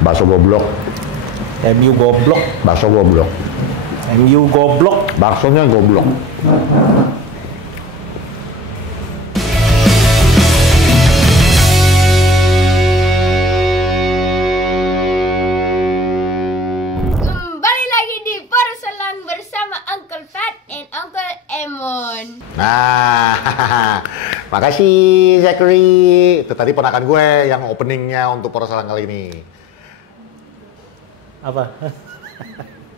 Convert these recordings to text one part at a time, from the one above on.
Bakso goblok. MU goblok. Bakso goblok. MU goblok. Baksonya goblok. Kembali lagi di Porselang bersama Uncle Fat and Uncle Emon. Nah, makasih Zachary. Itu tadi ponakan gue yang openingnya untuk Porselang kali ini. Apa?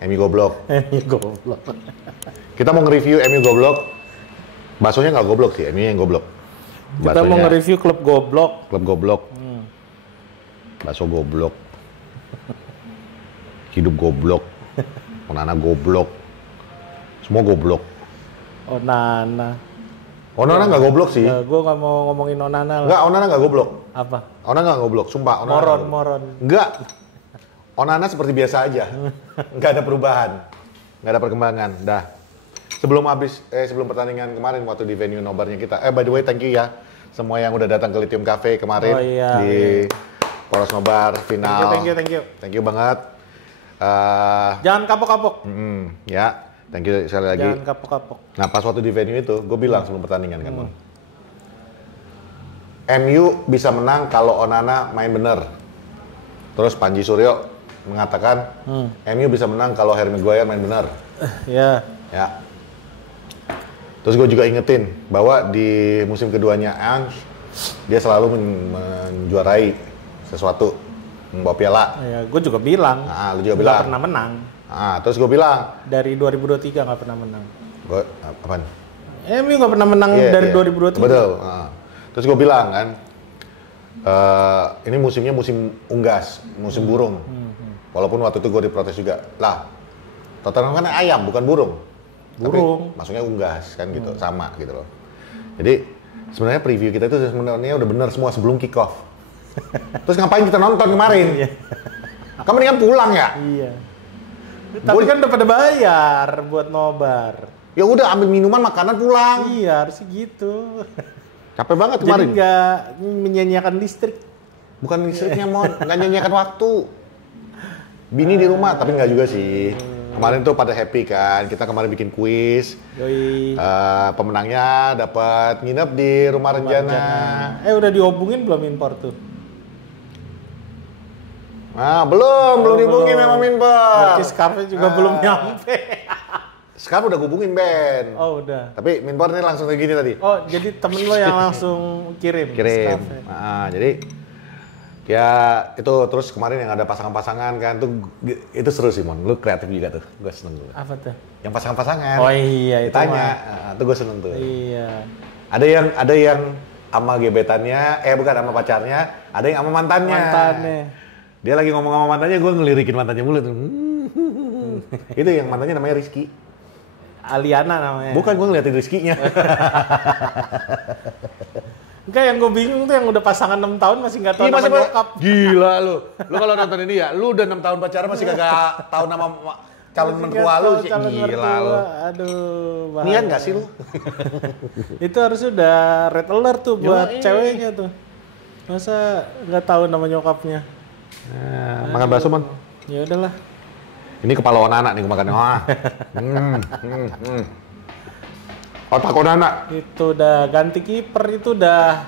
MU goblok. MU goblok. Kita mau nge-review MU goblok. Baksonya nggak goblok sih, MU yang goblok. Kita mau nge-review klub goblok. Klub goblok. Bakso goblok. Hidup goblok. Onana goblok. Semua goblok. Onana. Onana nggak goblok sih. Gue nggak mau ngomongin Onana lah. Nggak, Onana nggak goblok. Apa? Onana nggak goblok, sumpah. Onana nggak goblok. Moron. Nggak. Onana seperti biasa aja. Nggak ada perubahan. Nggak ada perkembangan. Dah. Sebelum pertandingan kemarin waktu di venue nobarnya kita. By the way, thank you ya. Semua yang udah datang ke Lithium Cafe kemarin. Oh, iya, di Poros Nobar final. Thank you. Thank you banget. Jangan kapok-kapok. Ya, thank you sekali lagi. Jangan kapok-kapok. Nah, pas waktu di venue itu, gue bilang sebelum pertandingan kan, MU bisa menang kalau Onana main bener. Terus Panji Suryo mengatakan, MU bisa menang kalau Harry Maguire main bener. Ya. Ya. Terus gue juga ingetin bahwa di musim keduanya Ange, dia selalu menjuarai sesuatu, membawa piala. Ya, gue juga bilang. Nah, lu juga nggak bilang. pernah menang. Nah, terus gue bilang. Dari 2023 nggak pernah menang. Gue, apaan? MU nggak pernah menang dari 2023. Betul. Nah. Terus gue bilang kan, ini musimnya musim unggas, musim burung. Walaupun waktu itu gue diprotes juga. Lah, Tottenham kan ayam, bukan burung. Burung. Tapi maksudnya unggas kan gitu, sama gitu loh. Jadi sebenarnya preview kita itu sebenarnya udah bener semua sebelum kick off. Terus ngapain kita nonton kemarin? Kamu mendingan pulang ya? Iya. Tapi kan udah pada bayar buat nobar. Ya udah ambil minuman, makanan, pulang. Iya, harusnya gitu. Capek banget kemarin. Jadi nggak menyanyiakan listrik. Bukan listriknya, Mon. Nggak nyanyiakan waktu. Bini di rumah, tapi nggak juga sih. Kemarin tuh pada happy kan. Kita kemarin bikin kuis. Yoi. Pemenangnya dapat nginep di rumah Renjana. Udah dihubungin belum impor tuh? Nah, belum dihubungin sama Minpor. Berarti scarfnya juga belum nyampe. Sekarang udah hubungin Ben. Oh udah. Tapi Minpor nih langsung kayak gini tadi. Oh jadi temen lo yang langsung kirim scarfnya. Jadi ya itu terus kemarin yang ada pasangan-pasangan kan tuh itu seru sih Mon. Lu kreatif juga tuh. Gue seneng tuh. Apa tuh? Yang pasangan-pasangan. Oh iya itu tanya. Tuh gue seneng tuh. Iya. Ada yang sama gebetannya, bukan sama pacarnya, ada yang sama mantannya. Dia lagi ngomong sama mantannya, gue ngelirikin mantannya mulu tuh. Itu yang mantannya namanya Rizky. Aliana namanya. Bukan, gue ngeliatin Rizky-nya. Enggak, yang gue bingung tuh yang udah pasangan 6 tahun masih nggak tahu nama nyokap. Gila lu. Lu kalau nonton ini ya, lu udah 6 tahun pacaran masih kagak tahu nama calon mertua lu sih. Gila lu. Aduh, bahaya. Niat nggak sih lu? Itu harusnya udah red alert tuh buat ceweknya tuh. Masa nggak tahu nama nyokapnya? Makan bakso, Man. Ya udahlah. Ini kepala Onana nih gue makan. Otak Onana. Itu udah ganti kiper, itu udah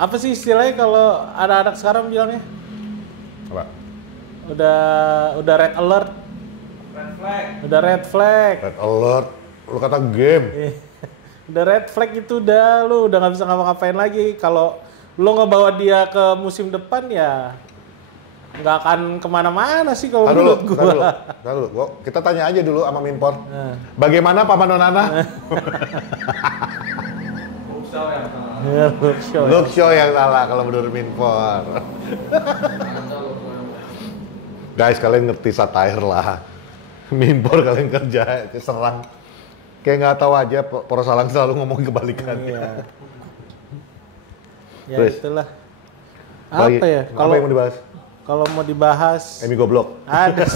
apa sih istilahnya kalau anak-anak sekarang bilangnya? Apa? Udah red alert. Udah red flag. Red alert. Lu kata game. Udah red flag itu lu udah nggak bisa ngapa-ngapain lagi. Kalau lu ngebawa dia ke musim depan ya nggak akan kemana-mana sih kalau menurut gua. Kita tanya aja dulu sama Minpor. Bagaimana Paman Onana? Look show yang salah kalau menurut Minpor. Guys, kalian ngerti satire lah. Minpor kalian kerja serang. Kayak nggak tahu aja Porosalang selalu ngomong kebalikannya. Iya. Ya Terus. itulah. Apa ya? Apa yang mau dibahas? Kalau mau dibahas MU goblok. ada.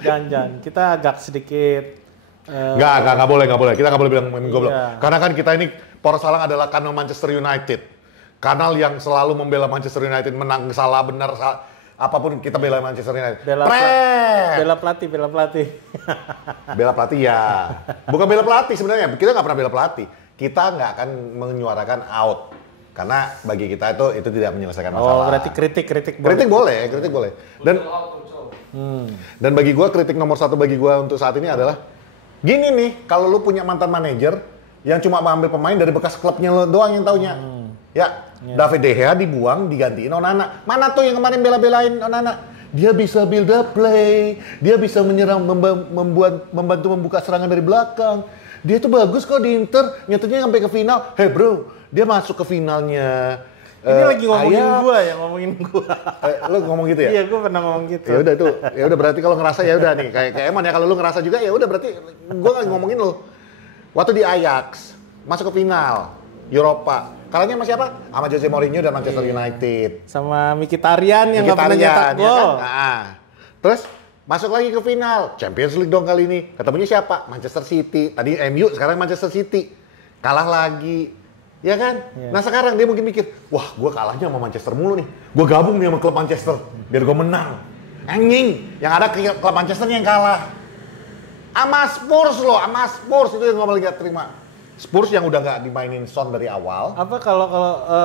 Jangan. Kita agak sedikit Nggak boleh. Kita nggak boleh bilang MU goblok. Iya. Karena kan kita ini Porsalang adalah kanal Manchester United. Kanal yang selalu membela Manchester United, menang salah benar apapun kita bela Manchester United. Bela pelatih. Bela pelatih ya. Bukan bela pelatih sebenarnya. Kita nggak pernah bela pelatih. Kita nggak akan menyuarakan out. Karena bagi kita itu tidak menyelesaikan masalah. Oh, berarti kritik Kritik boleh. Dan bagi gua kritik nomor 1 bagi gua untuk saat ini adalah gini nih, kalau lu punya mantan manajer yang cuma mengambil pemain dari bekas klubnya lo doang yang taunya. David De Gea dibuang, digantiin Onana. Mana tuh yang kemarin bela-belain Onana? Dia bisa build up play, dia bisa menyerang, membantu membuka serangan dari belakang. Dia tuh bagus kok di Inter, nyatanya sampai ke final. Hey bro, dia masuk ke finalnya. Ini lagi ngomongin gua. Lo ngomong gitu ya? Iya, gua pernah ngomong gitu. Ya udah berarti kalau ngerasa ya udah nih kayak Eman ya, kalau lu ngerasa juga ya udah berarti gua nggak ngomongin lo. Waktu di Ajax masuk ke final Eropa. Kalahnya sama siapa? Sama Jose Mourinho dan Manchester United. Sama Mkhitaryan yang nggak pernah nyetak gol. Ya kan? Nah, terus masuk lagi ke final Champions League dong kali ini. Ketemunya siapa? Manchester City. Tadi MU, sekarang Manchester City. Kalah lagi. Ya kan? Nah sekarang dia mungkin mikir, wah gue kalahnya sama Manchester mulu nih. Gue gabung nih sama klub Manchester biar gue menang. Anjing, yang ada klub Manchester yang kalah. Sama Spurs itu yang gue malah gak terima. Spurs yang udah nggak dimainin Son dari awal. Apa kalau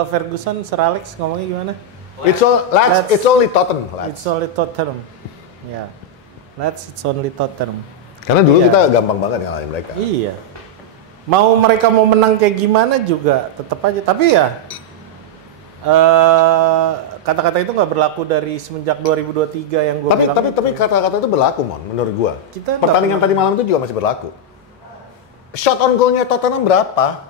Ferguson, Sir Alex ngomongnya gimana? It's only Tottenham. It's only Tottenham. Ya. It's only Tottenham. Karena dulu kita gampang banget ngalahin mereka. Iya. Mereka mau menang kayak gimana juga tetap aja. Tapi ya kata-kata itu nggak berlaku dari semenjak 2023 yang gue bilang. Tapi kata-kata itu berlaku, Mon, menurut gue. Pertandingan tadi malam itu juga masih berlaku. Shot on goal-nya Tottenham berapa?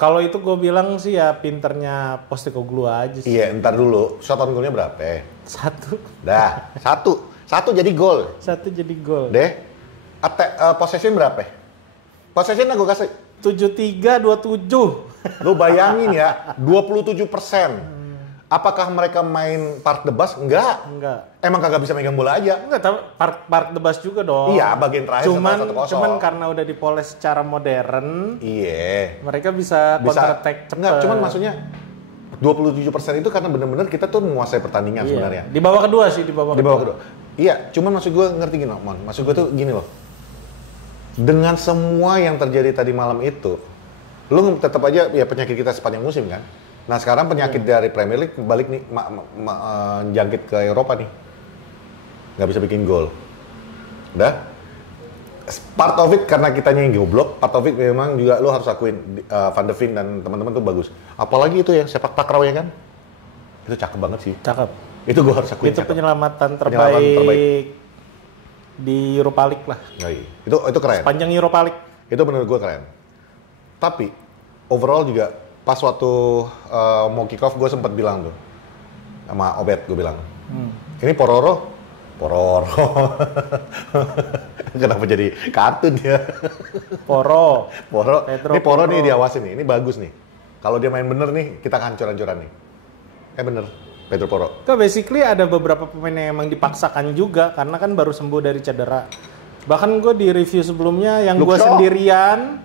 Kalau itu gue bilang sih ya pinternya Postecoglou aja sih. Iya, ntar dulu. Shot on goal-nya berapa? 1. Dah, 1 jadi gol. 1 jadi gol. Deh. Possession berapa? Possession gue kasih 73-27. Lu bayangin ya, 27%. Apakah mereka main park the bus? Enggak. Emang kagak bisa megang bola aja? Enggak, tapi park the bus juga dong. Iya, bagian terakhir cuman karena udah dipoles secara modern. Iya. Mereka bisa counter attack cepat. Enggak, cuman maksudnya 27% itu karena benar-benar kita tuh menguasai pertandingan sebenarnya. Di babak kedua sih, di babak kedua. Iya, cuman maksud gue ngerti gini, Mon. Maksud gue tuh gini loh. Dengan semua yang terjadi tadi malam itu, lu tetap aja ya penyakit kita sepanjang musim kan. Nah sekarang penyakit dari Premier League balik nih, jangkit ke Eropa nih. Nggak bisa bikin gol. Udah. Part of it karena kitanya yang goblok, part of it memang juga lo harus akuin Van de Ven dan teman-teman tuh bagus. Apalagi itu yang sepak takraw ya kan? Itu cakep banget sih. Cakep. Itu gue harus akuin. Itu penyelamatan terbaik di Europa League lah. Itu keren. Sepanjang Europa League. Itu menurut gue keren. Tapi overall juga pas waktu mau kick off gue sempat bilang tuh sama Obed, gue bilang ini Pororo kenapa jadi kartun ya? Poro ini Poro nih diawasin nih, ini bagus nih kalau dia main bener nih kita hancur-hancuran nih bener Pedro Porro. Itu basically ada beberapa pemain yang emang dipaksakan juga karena kan baru sembuh dari cedera. Bahkan gue di review sebelumnya yang gue sendirian,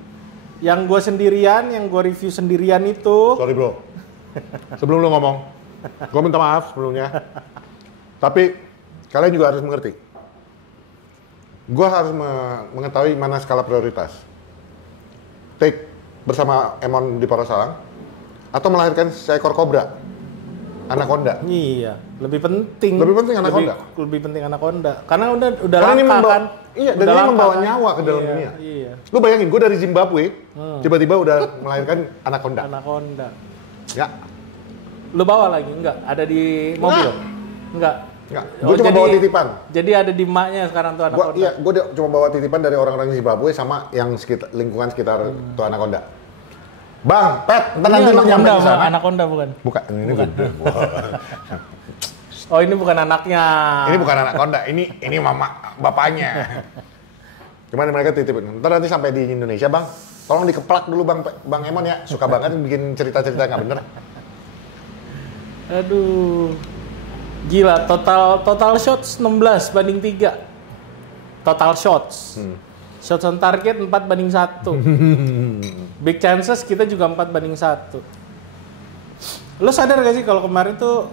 yang gue review sendirian itu. Sorry bro, sebelum lu ngomong, gue minta maaf sebelumnya. Tapi kalian juga harus mengerti. Gue harus mengetahui mana skala prioritas. Take bersama Emon di Porsalang atau melahirkan seekor kobra, anaconda. Iya, lebih penting anaconda. Lebih penting anaconda. Karena udah langka kan. Iya, dan ini membawa nyawa ke dalam dunia. Iya. Lu bayangin, gue dari Zimbabwe, tiba-tiba udah melahirkan anaconda. Anaconda. Ya. Lu bawa lagi? Enggak? Ada di mobil? Enggak. Gue cuma bawa titipan. Jadi ada di maknya sekarang tuh anaconda? Iya, gue cuma bawa titipan dari orang-orang Zimbabwe sama yang lingkungan sekitar tuh anaconda. Bang, Pet, nanti lu nyampe di sana. Anaconda bukan? Bukan, ini bukan. Oh, ini bukan anaknya. Ini bukan anaconda, ini mama bapaknya. Cuman mereka titipin. Ntar nanti sampai di Indonesia, Bang, tolong dikeplak dulu Bang Emon ya. Suka banget bikin cerita-cerita nggak bener. Aduh. Gila, total shots 16-3. Total shots. Shots on target 4-1. Big chances kita juga 4-1. Lo sadar gak sih kalau kemarin tuh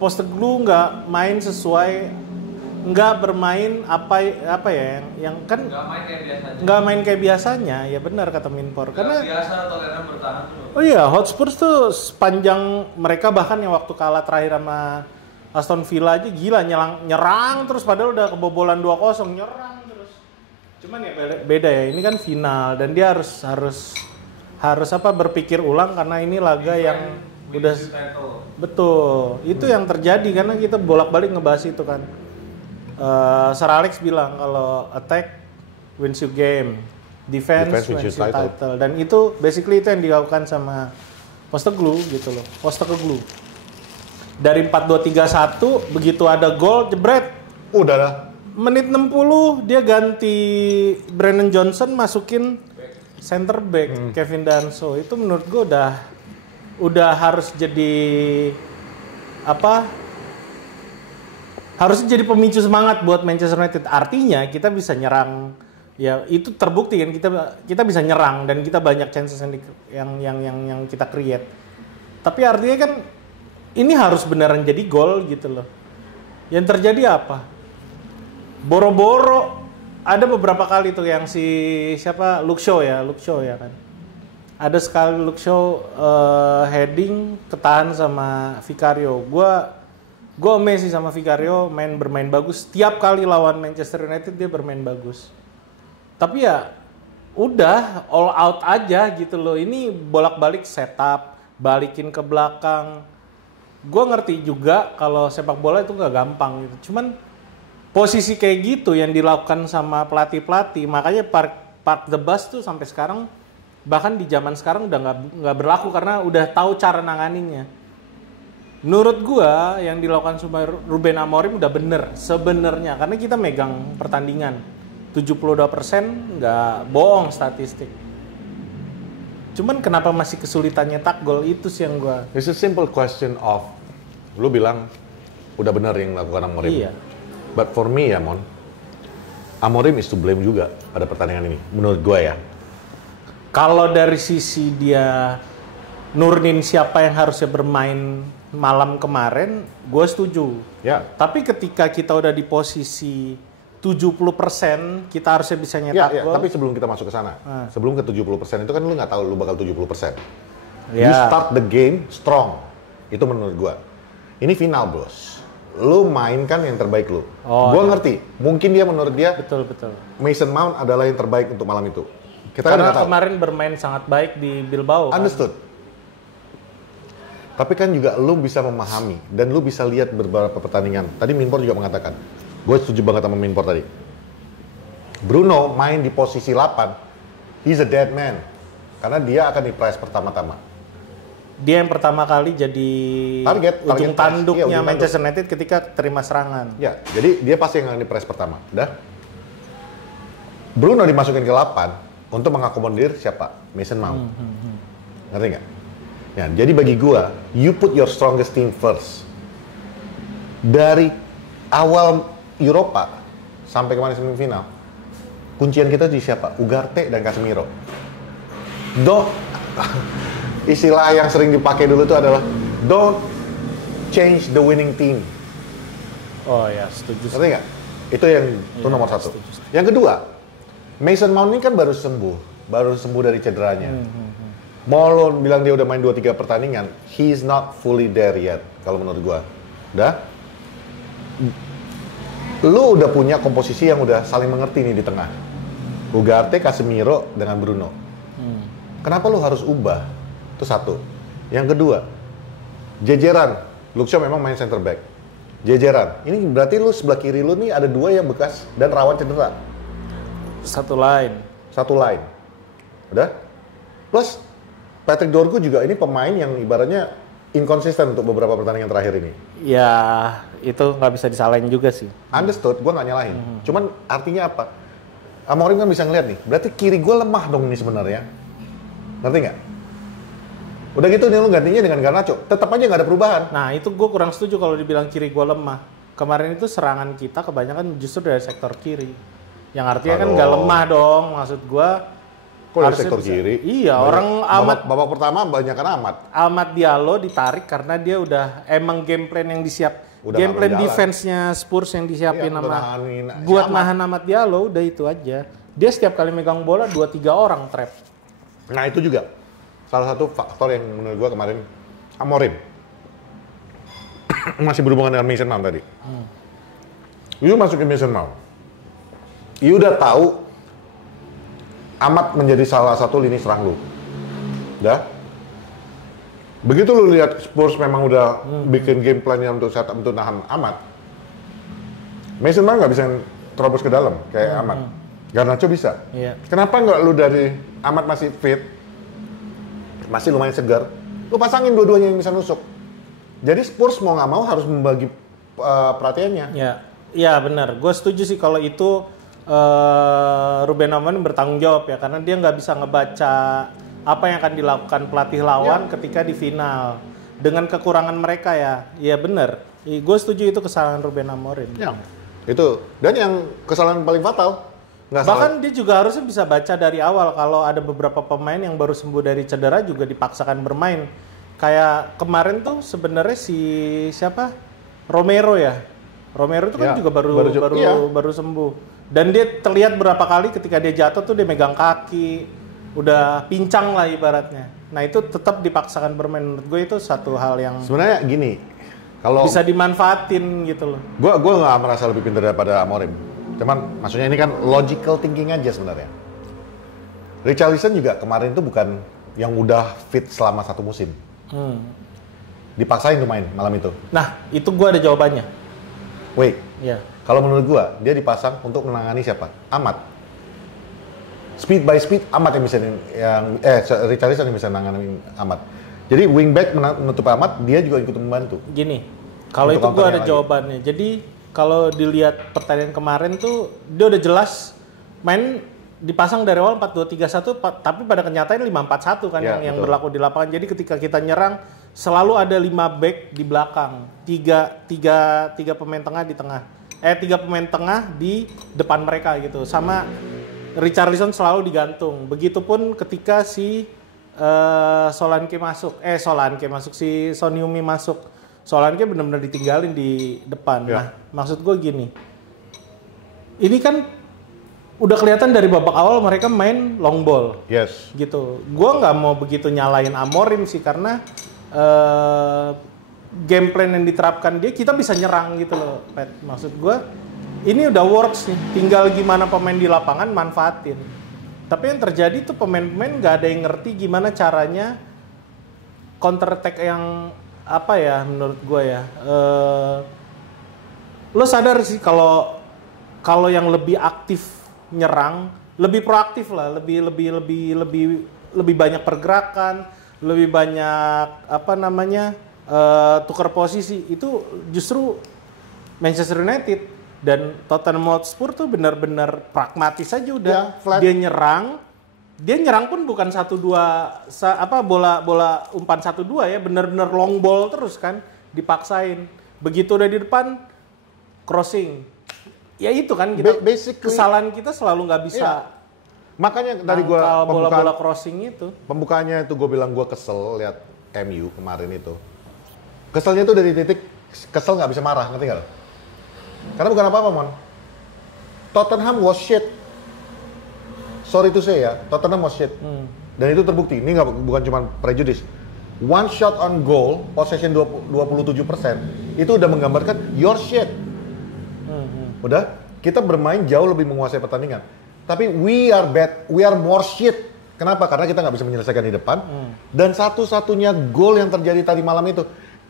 Postecoglou nggak main sesuai, nggak bermain apa ya yang kan nggak main kayak biasanya. Ya benar kata Minpor karena biasa Tottenham bertahan tuh. Oh iya, Hotspur tuh sepanjang mereka bahkan yang waktu kalah terakhir sama Aston Villa aja gila nyerang terus padahal udah kebobolan 2-0 nyerang terus. Cuman ya beda ya, ini kan final dan dia harus berpikir ulang karena ini laga yang udah betul. Itu yang terjadi karena kita bolak-balik ngebahas itu kan. Sir Alex bilang kalau attack wins you game, defense wins you title. Dan itu basically itu yang dilakukan sama Postecoglou gitu loh. Postecoglou. Dari 4-2-3-1 begitu ada gol jebret. Udah lah. Menit 60 dia ganti Brennan Johnson masukin center back Kevin Danso. Itu menurut gue udah harus jadi harusnya jadi pemicu semangat buat Manchester United. Artinya kita bisa nyerang, ya itu terbukti kan kita bisa nyerang dan kita banyak chances yang kita create. Tapi artinya kan ini harus beneran jadi gol gitu loh. Yang terjadi apa? Boro-boro ada beberapa kali tuh yang Luke Shaw ya kan. Ada sekali Luke Shaw heading ketahan sama Vicario. Gue amazed sih sama Vicario bermain bagus. Tiap kali lawan Manchester United dia bermain bagus. Tapi ya udah all out aja gitu loh. Ini bolak-balik setup, balikin ke belakang. Gue ngerti juga kalau sepak bola itu nggak gampang gitu. Cuman posisi kayak gitu yang dilakukan sama pelatih-pelatih, makanya park the bus tuh sampai sekarang, bahkan di zaman sekarang udah nggak berlaku karena udah tahu cara nanganinnya. Menurut gua yang dilakukan sama Ruben Amorim udah bener sebenarnya karena kita megang pertandingan 72% nggak bohong statistik. Cuman kenapa masih kesulitan nyetak gol itu sih yang gua. It's a simple question of lu bilang udah bener yang lakukan Amorim. Iya. But for me ya Mon, Amorim is to blame juga pada pertandingan ini menurut gua ya. Kalau dari sisi dia nurunin siapa yang harusnya bermain malam kemarin, gue setuju. Ya. Tapi ketika kita udah di posisi 70%, kita harusnya bisa nyetak gol. Tapi sebelum kita masuk ke sana, sebelum ke 70% itu kan lu nggak tahu lu bakal 70%. Ya. You start the game strong. Itu menurut gua. Ini final, Bos. Lu mainkan yang terbaik lu. Gua ngerti. Mungkin dia menurut dia Betul. Mason Mount adalah yang terbaik untuk malam itu. Kita Karena kan kemarin bermain sangat baik di Bilbao. Understood. Tapi kan juga lu bisa memahami dan lu bisa lihat beberapa pertandingan. Tadi Minpor juga mengatakan, gue setuju banget sama Minpor tadi. Bruno main di posisi 8, he's a dead man. Karena dia akan di-press pertama-tama. Dia yang pertama kali jadi ujung tanduknya Manchester United ketika terima serangan. Ya, jadi dia pasti yang akan di-press pertama. Udah. Bruno dimasukin ke 8 untuk mengakomodir siapa? Mason Mount. Ngerti nggak? Ya, jadi bagi gua, you put your strongest team first. Dari awal Eropa sampai kemarin semifinal, kuncian kita di siapa? Ugarte dan Casemiro. Istilah yang sering dipakai dulu itu adalah don't change the winning team. Oh ya, setuju. Ngerti nggak? Itu yang itu nomor satu. Setuju. Yang kedua, Mason Mount ini kan baru sembuh dari cederanya. Mau lo bilang dia udah main 2-3 pertandingan, he's not fully there yet, kalau menurut gua. Udah? Lu udah punya komposisi yang udah saling mengerti nih di tengah. Ugarte, Casemiro, dengan Bruno. Kenapa lu harus ubah? Itu satu. Yang kedua, jejeran. Luke Shaw memang main center back. Jejeran. Ini berarti lu sebelah kiri lu nih ada 2 yang bekas dan rawan cedera. Satu line. Udah? Plus Patrick Dorgu juga ini pemain yang ibaratnya inkonsisten untuk beberapa pertandingan terakhir ini. Ya, itu nggak bisa disalahin juga sih. Understood, gue nggak nyalahin. Cuman artinya apa? Amorim kan bisa ngeliat nih, berarti kiri gue lemah dong ini sebenarnya. Ngerti nggak? Udah gitu nih lu gantinya dengan Garnacho, tetap aja nggak ada perubahan. Nah, itu gue kurang setuju kalau dibilang kiri gue lemah. Kemarin itu serangan kita kebanyakan justru dari sektor kiri. Yang artinya kan nggak lemah dong, maksud gue. Kok dari Harusnya sektor bisa. kiri? Iya, orang babak pertama banyak kan Amat. Ahmad Diallo ditarik karena dia udah emang game plan yang Udah game nggak plan berjalan. defense-nya Spurs yang disiapin Iya, untuk sama nahanin si buat Ahmad. nahan Ahmad Diallo udah itu aja. Dia setiap kali megang bola 2-3 orang trap. Nah itu juga salah satu faktor yang menurut gua kemarin Amorim masih berhubungan dengan Mason Mount tadi. You masukin Mason Mount. You udah tahu Amat menjadi salah satu lini serang lu. Udah. Begitu lu lihat Spurs memang udah bikin game plan-nya untuk setup untuk nahan Amat. Mason Mount nggak bisa terobos ke dalam kayak Amat. Garnacho bisa. Iya. Kenapa nggak lu dari Amat masih fit, masih lumayan segar, lu pasangin dua-duanya yang bisa nusuk. Jadi Spurs mau nggak mau harus membagi perhatiannya. Ya, ya benar. Gue setuju sih kalau itu Ruben Amorim bertanggung jawab ya, karena dia nggak bisa ngebaca apa yang akan dilakukan pelatih lawan ketika di final dengan kekurangan mereka ya. Iya benar. Gue setuju itu kesalahan Ruben Amorim. Ya, itu. Dan yang kesalahan paling fatal, nggak salah. Bahkan dia juga harusnya bisa baca dari awal kalau ada beberapa pemain yang baru sembuh dari cedera juga dipaksakan bermain. Kayak kemarin tuh sebenarnya si siapa? Romero ya. Romero itu kan Ya, juga baru sembuh. Dan dia terlihat berapa kali ketika dia jatuh tuh dia megang kaki, udah pincang lah ibaratnya. Nah itu tetap dipaksakan bermain. Menurut gue itu satu hal yang Sebenarnya gini, kalau bisa dimanfaatin gitu loh. gua nggak merasa lebih pintar daripada Amorim. Cuman maksudnya ini kan logical thinking aja sebenarnya. Richarlison juga kemarin tuh bukan yang udah fit selama satu musim. Dipaksain tuh main malam itu. Nah itu gue ada jawabannya. Wait, Ya. kalau menurut gua dia dipasang untuk menangani siapa? Amat. Speed by speed Amat yang bisa Richarlison yang bisa menangani Amat. Jadi wingback menutup Amat, dia juga ikut membantu. Gini, kalau Untuk itu gue counternya ada lagi. jawabannya. Jadi kalau dilihat pertandingan kemarin tuh dia udah jelas main dipasang dari awal 4-2-3-1, tapi pada kenyataan 5-4-1 kan Ya, yang betul. berlaku di lapangan. Jadi ketika kita nyerang selalu ada 5 back di belakang, tiga pemain tengah di tengah, 3 pemain tengah di depan mereka gitu. Sama Richarlison selalu digantung. Begitupun ketika si Solanke masuk, si Son Heung-min masuk. Solanke benar-benar ditinggalin di depan. Ya. Nah, maksud gue gini. Ini kan udah kelihatan dari babak awal mereka main long ball Yes. gitu. Gue nggak mau begitu nyalain Amorim sih karena game plan yang diterapkan dia kita bisa nyerang gitu loh, Pet. Maksud gue ini udah works nih. Tinggal gimana pemain di lapangan manfaatin. Tapi yang terjadi tuh pemain-pemain nggak ada yang ngerti gimana caranya counter attack yang apa ya menurut gue ya. Lo sadar sih kalau yang lebih aktif nyerang, lebih proaktif lah, lebih banyak pergerakan, lebih banyak tukar posisi itu justru Manchester United dan Tottenham Hotspur tuh benar-benar pragmatis aja udah. Ya, flat. Dia nyerang pun bukan 1-2 bola umpan 1-2 ya, benar-benar long ball terus kan, dipaksain. Begitu udah di depan crossing. Ya itu kan kita Basically- kesalahan kita selalu nggak bisa Iya. Makanya dari gua nangkal bola-bola crossing itu. pembukaannya itu gue bilang gue kesel lihat MU kemarin itu. Keselnya itu dari titik kesel nggak bisa marah, ngerti nggak lo? Karena bukan apa-apa, Mon. Tottenham was shit. Sorry to say ya, Tottenham was shit. Dan itu terbukti. Ini bukan cuma prejudice. One shot on goal, possession 27%, itu udah menggambarkan your shit. Udah, kita bermain jauh lebih menguasai pertandingan. Tapi we are bad, we are more shit. Kenapa? Karena kita nggak bisa menyelesaikan di depan. Dan satu-satunya gol yang terjadi tadi malam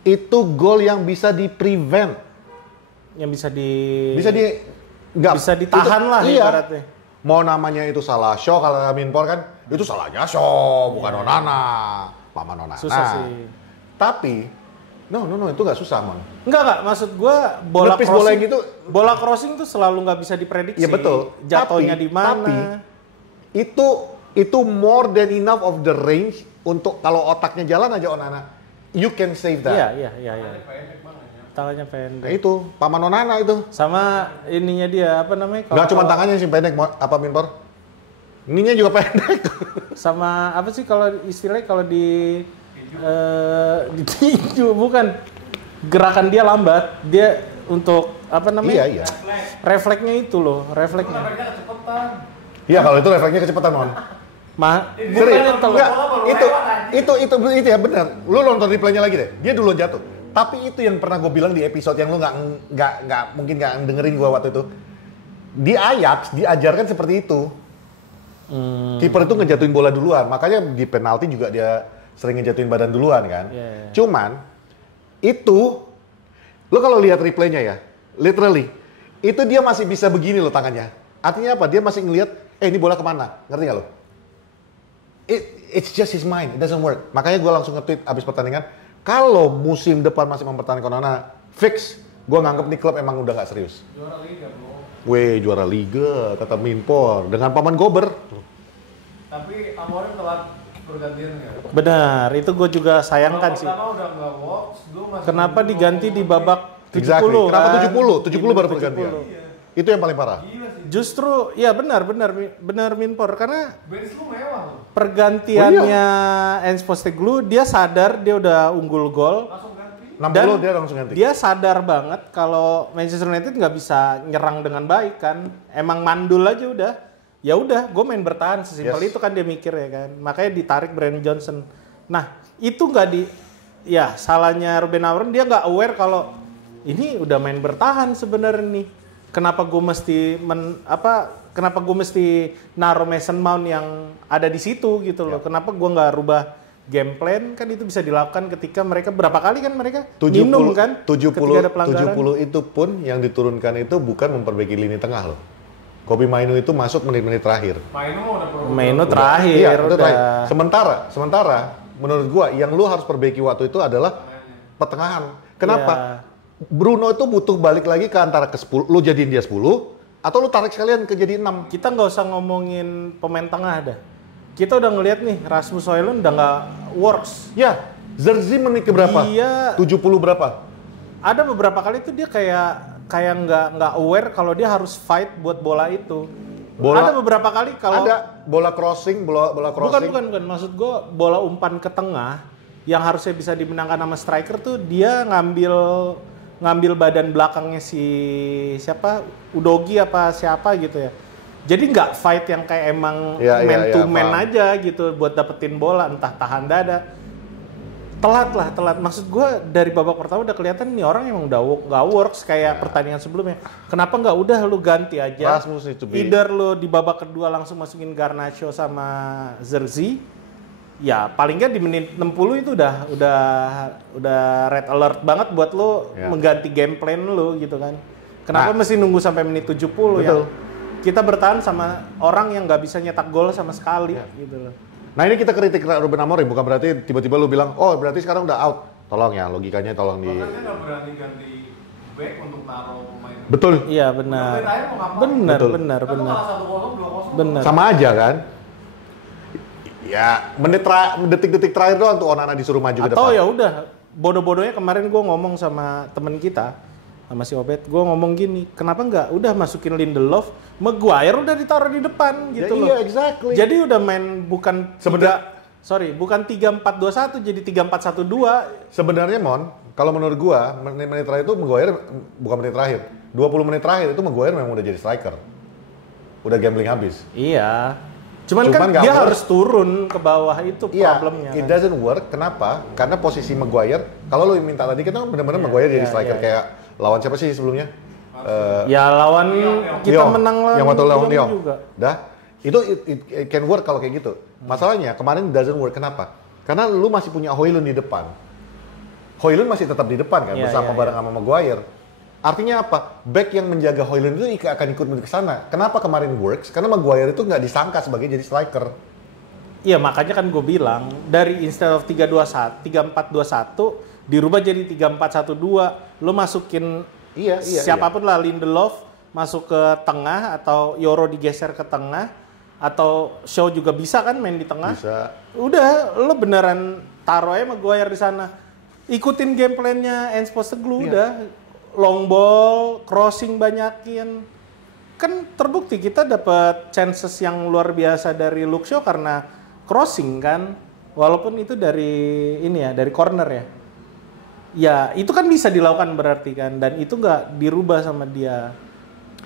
itu gol yang bisa di-prevent. Yang Bisa ditahan lah iya. ibaratnya. Mau namanya itu salah Shaw kalau Minpor kan, itu salahnya Shaw, bukan Onana. Paman Onana. Susah sih. Tapi, no, itu nggak susah, Mon. Enggak, maksud gua bola Nepis crossing, bola yang gitu. bola crossing tuh selalu nggak bisa diprediksi. Ya betul. Jatuhnya Tapi- di mana? Tapi itu more than enough of the range untuk kalau otaknya jalan aja Onana, you can save that. Iya. Tangannya Nah pendek. itu, Paman Onana itu. Sama ininya dia apa namanya? Nggak cuma tangannya sih pendek, apa Minpor? Ininya juga pendek. Sama apa sih kalau istilahnya kalau di tinju bukan gerakan dia lambat, dia untuk apa namanya? Iya. Refleksnya itu loh, refleksnya. Iya, kalau itu refleksnya kecepatan, Mon. Bukannya Enggak, itu ya benar. Lu nonton replaynya lagi deh. Dia dulu jatuh. Tapi itu yang pernah gue bilang di episode yang lu nggak mungkin nggak dengerin gue waktu itu. Di Ajax diajarkan seperti itu. Kiper itu ngejatuhin bola duluan. Makanya di penalti juga dia sering ngejatuhin badan duluan kan. Yeah. Cuman itu lu kalau lihat replaynya ya, literally itu dia masih bisa begini loh tangannya. Artinya apa? Dia masih ngelihat, ini bola kemana? Ngerti nggak lo? It's just his mind, it doesn't work. Makanya gue langsung nge-tweet abis pertandingan, kalau musim depan masih mempertahankan Onana, fix. Gue nganggep nih klub emang udah nggak serius. Juara Liga, bro. Weh, juara Liga, kata Minpor, dengan paman Gober. Tapi Amorim telat pergantian ya. Benar, itu gue juga sayangkan sih. Pertama udah nggak works, Kenapa diganti di babak 70? Exactly. Kenapa kan? 70 baru pergantian? Itu yang paling parah. Justru, ya benar Minpor, karena bench lu mewah loh. pergantiannya Ange Postecoglou, dia sadar dia udah unggul gol. Langsung ganti. 60 dia langsung ganti. Dia sadar banget kalau Manchester United nggak bisa nyerang dengan baik kan. Emang mandul aja udah. Ya udah, gue main bertahan sesimpel itu kan dia mikir ya kan. Makanya ditarik Brandon Johnson. Nah, itu nggak ya salahnya Ruben Amorim, dia nggak aware kalau ini udah main bertahan sebenarnya nih. Kenapa gue mesti naruh Mason Mount yang ada di situ gitu loh. Kenapa gue nggak rubah game plan? Kan itu bisa dilakukan ketika mereka berapa kali kan mereka 70, minum kan 70 ketika ada pelanggaran. 70 itu pun yang diturunkan itu bukan memperbaiki lini tengah loh. Kobe Mainu itu masuk menit-menit terakhir. Mainu terakhir. Iya, itu udah. terakhir. Sementara menurut gua yang lu harus perbaiki waktu itu adalah pertengahan. Kenapa? Iya. Bruno itu butuh balik lagi ke antara ke 10, lu jadiin dia 10 atau lu tarik sekalian ke jadi 6. Kita nggak usah ngomongin pemain tengah dah. Kita udah ngelihat nih Rasmus Højlund udah nggak works. Ya, Zerzi menit ke berapa? Iya. 70 berapa? Ada beberapa kali tuh dia kayak nggak aware kalau dia harus fight buat bola itu. Ada beberapa kali kalau ada bola crossing. bukan. Maksud gue bola umpan ke tengah yang harusnya bisa dimenangkan sama striker tuh dia ngambil badan belakangnya si siapa Udogi apa siapa gitu ya. Jadi nggak fight yang kayak emang man to man aja gitu buat dapetin bola, entah tahan dada. Telat. Maksud gue dari babak pertama udah kelihatan nih orang emang udah nggak works kayak pertandingan sebelumnya. Kenapa nggak udah lu ganti aja? Either lu di babak kedua langsung masukin Garnacho sama Zerzi. Ya paling nggak di menit 60 itu udah red alert banget buat lu mengganti game plan lu gitu kan. Kenapa mesti nunggu sampai menit 70 ya? Kita bertahan sama orang yang nggak bisa nyetak gol sama sekali gitu loh. Nah ini kita kritik Ruben Amorim, bukan berarti tiba-tiba lu bilang, oh berarti sekarang udah out. Tolong ya, logikanya tolong di... Makanya nggak berani ganti back untuk naruh pemain. Betul. Iya benar. Benar. Sama aja kan? Ya, detik-detik terakhir doang tuh Onana disuruh maju ke depan. Atau ya udah, bodoh-bodohnya kemarin gue ngomong sama temen kita, sama si Obet, gue ngomong gini, kenapa nggak udah masukin Lindelof, Maguire udah ditaruh di depan gitu loh. Iya, exactly. Jadi udah main bukan 3-4-2-1 jadi 3-4-1-2. Sebenarnya Mon, kalau menurut gua menit-menit terakhir itu Maguire bukan menit terakhir, 20 menit terakhir itu Maguire memang udah jadi striker. Udah gambling habis. Iya. Cuman kan dia harus turun ke bawah itu problemnya. It doesn't work. Kenapa? Karena posisi Maguire, kalau lu minta tadi kita benar-benar Maguire jadi striker kayak lawan siapa sih sebelumnya? Ya lawan kita menang lawan yang waktu lawan Lyon juga. Dah, itu it can work kalau kayak gitu. Masalahnya kemarin doesn't work. Kenapa? Karena lu masih punya Højlund di depan. Højlund masih tetap di depan kan bersama bareng sama Maguire. Artinya apa? Back yang menjaga Højlund itu akan ikut ke sana. Kenapa kemarin works? Karena Maguire itu nggak disangka sebagai jadi striker. Iya makanya kan gue bilang dari instead of 3-4-2-1 dirubah jadi 3-4-1-2. Lo masukin siapapun lah, Lindelof masuk ke tengah atau Yoro digeser ke tengah atau Shaw juga bisa kan main di tengah. Bisa. Udah lo beneran taruh aja Maguire di sana. Ikutin game plan-nya Ange Postecoglou udah. Long ball, crossing banyakin. kan terbukti kita dapat chances yang luar biasa dari Luke Shaw karena crossing kan, walaupun itu dari ini ya, dari corner ya. Ya itu kan bisa dilakukan berarti kan, dan itu nggak dirubah sama dia.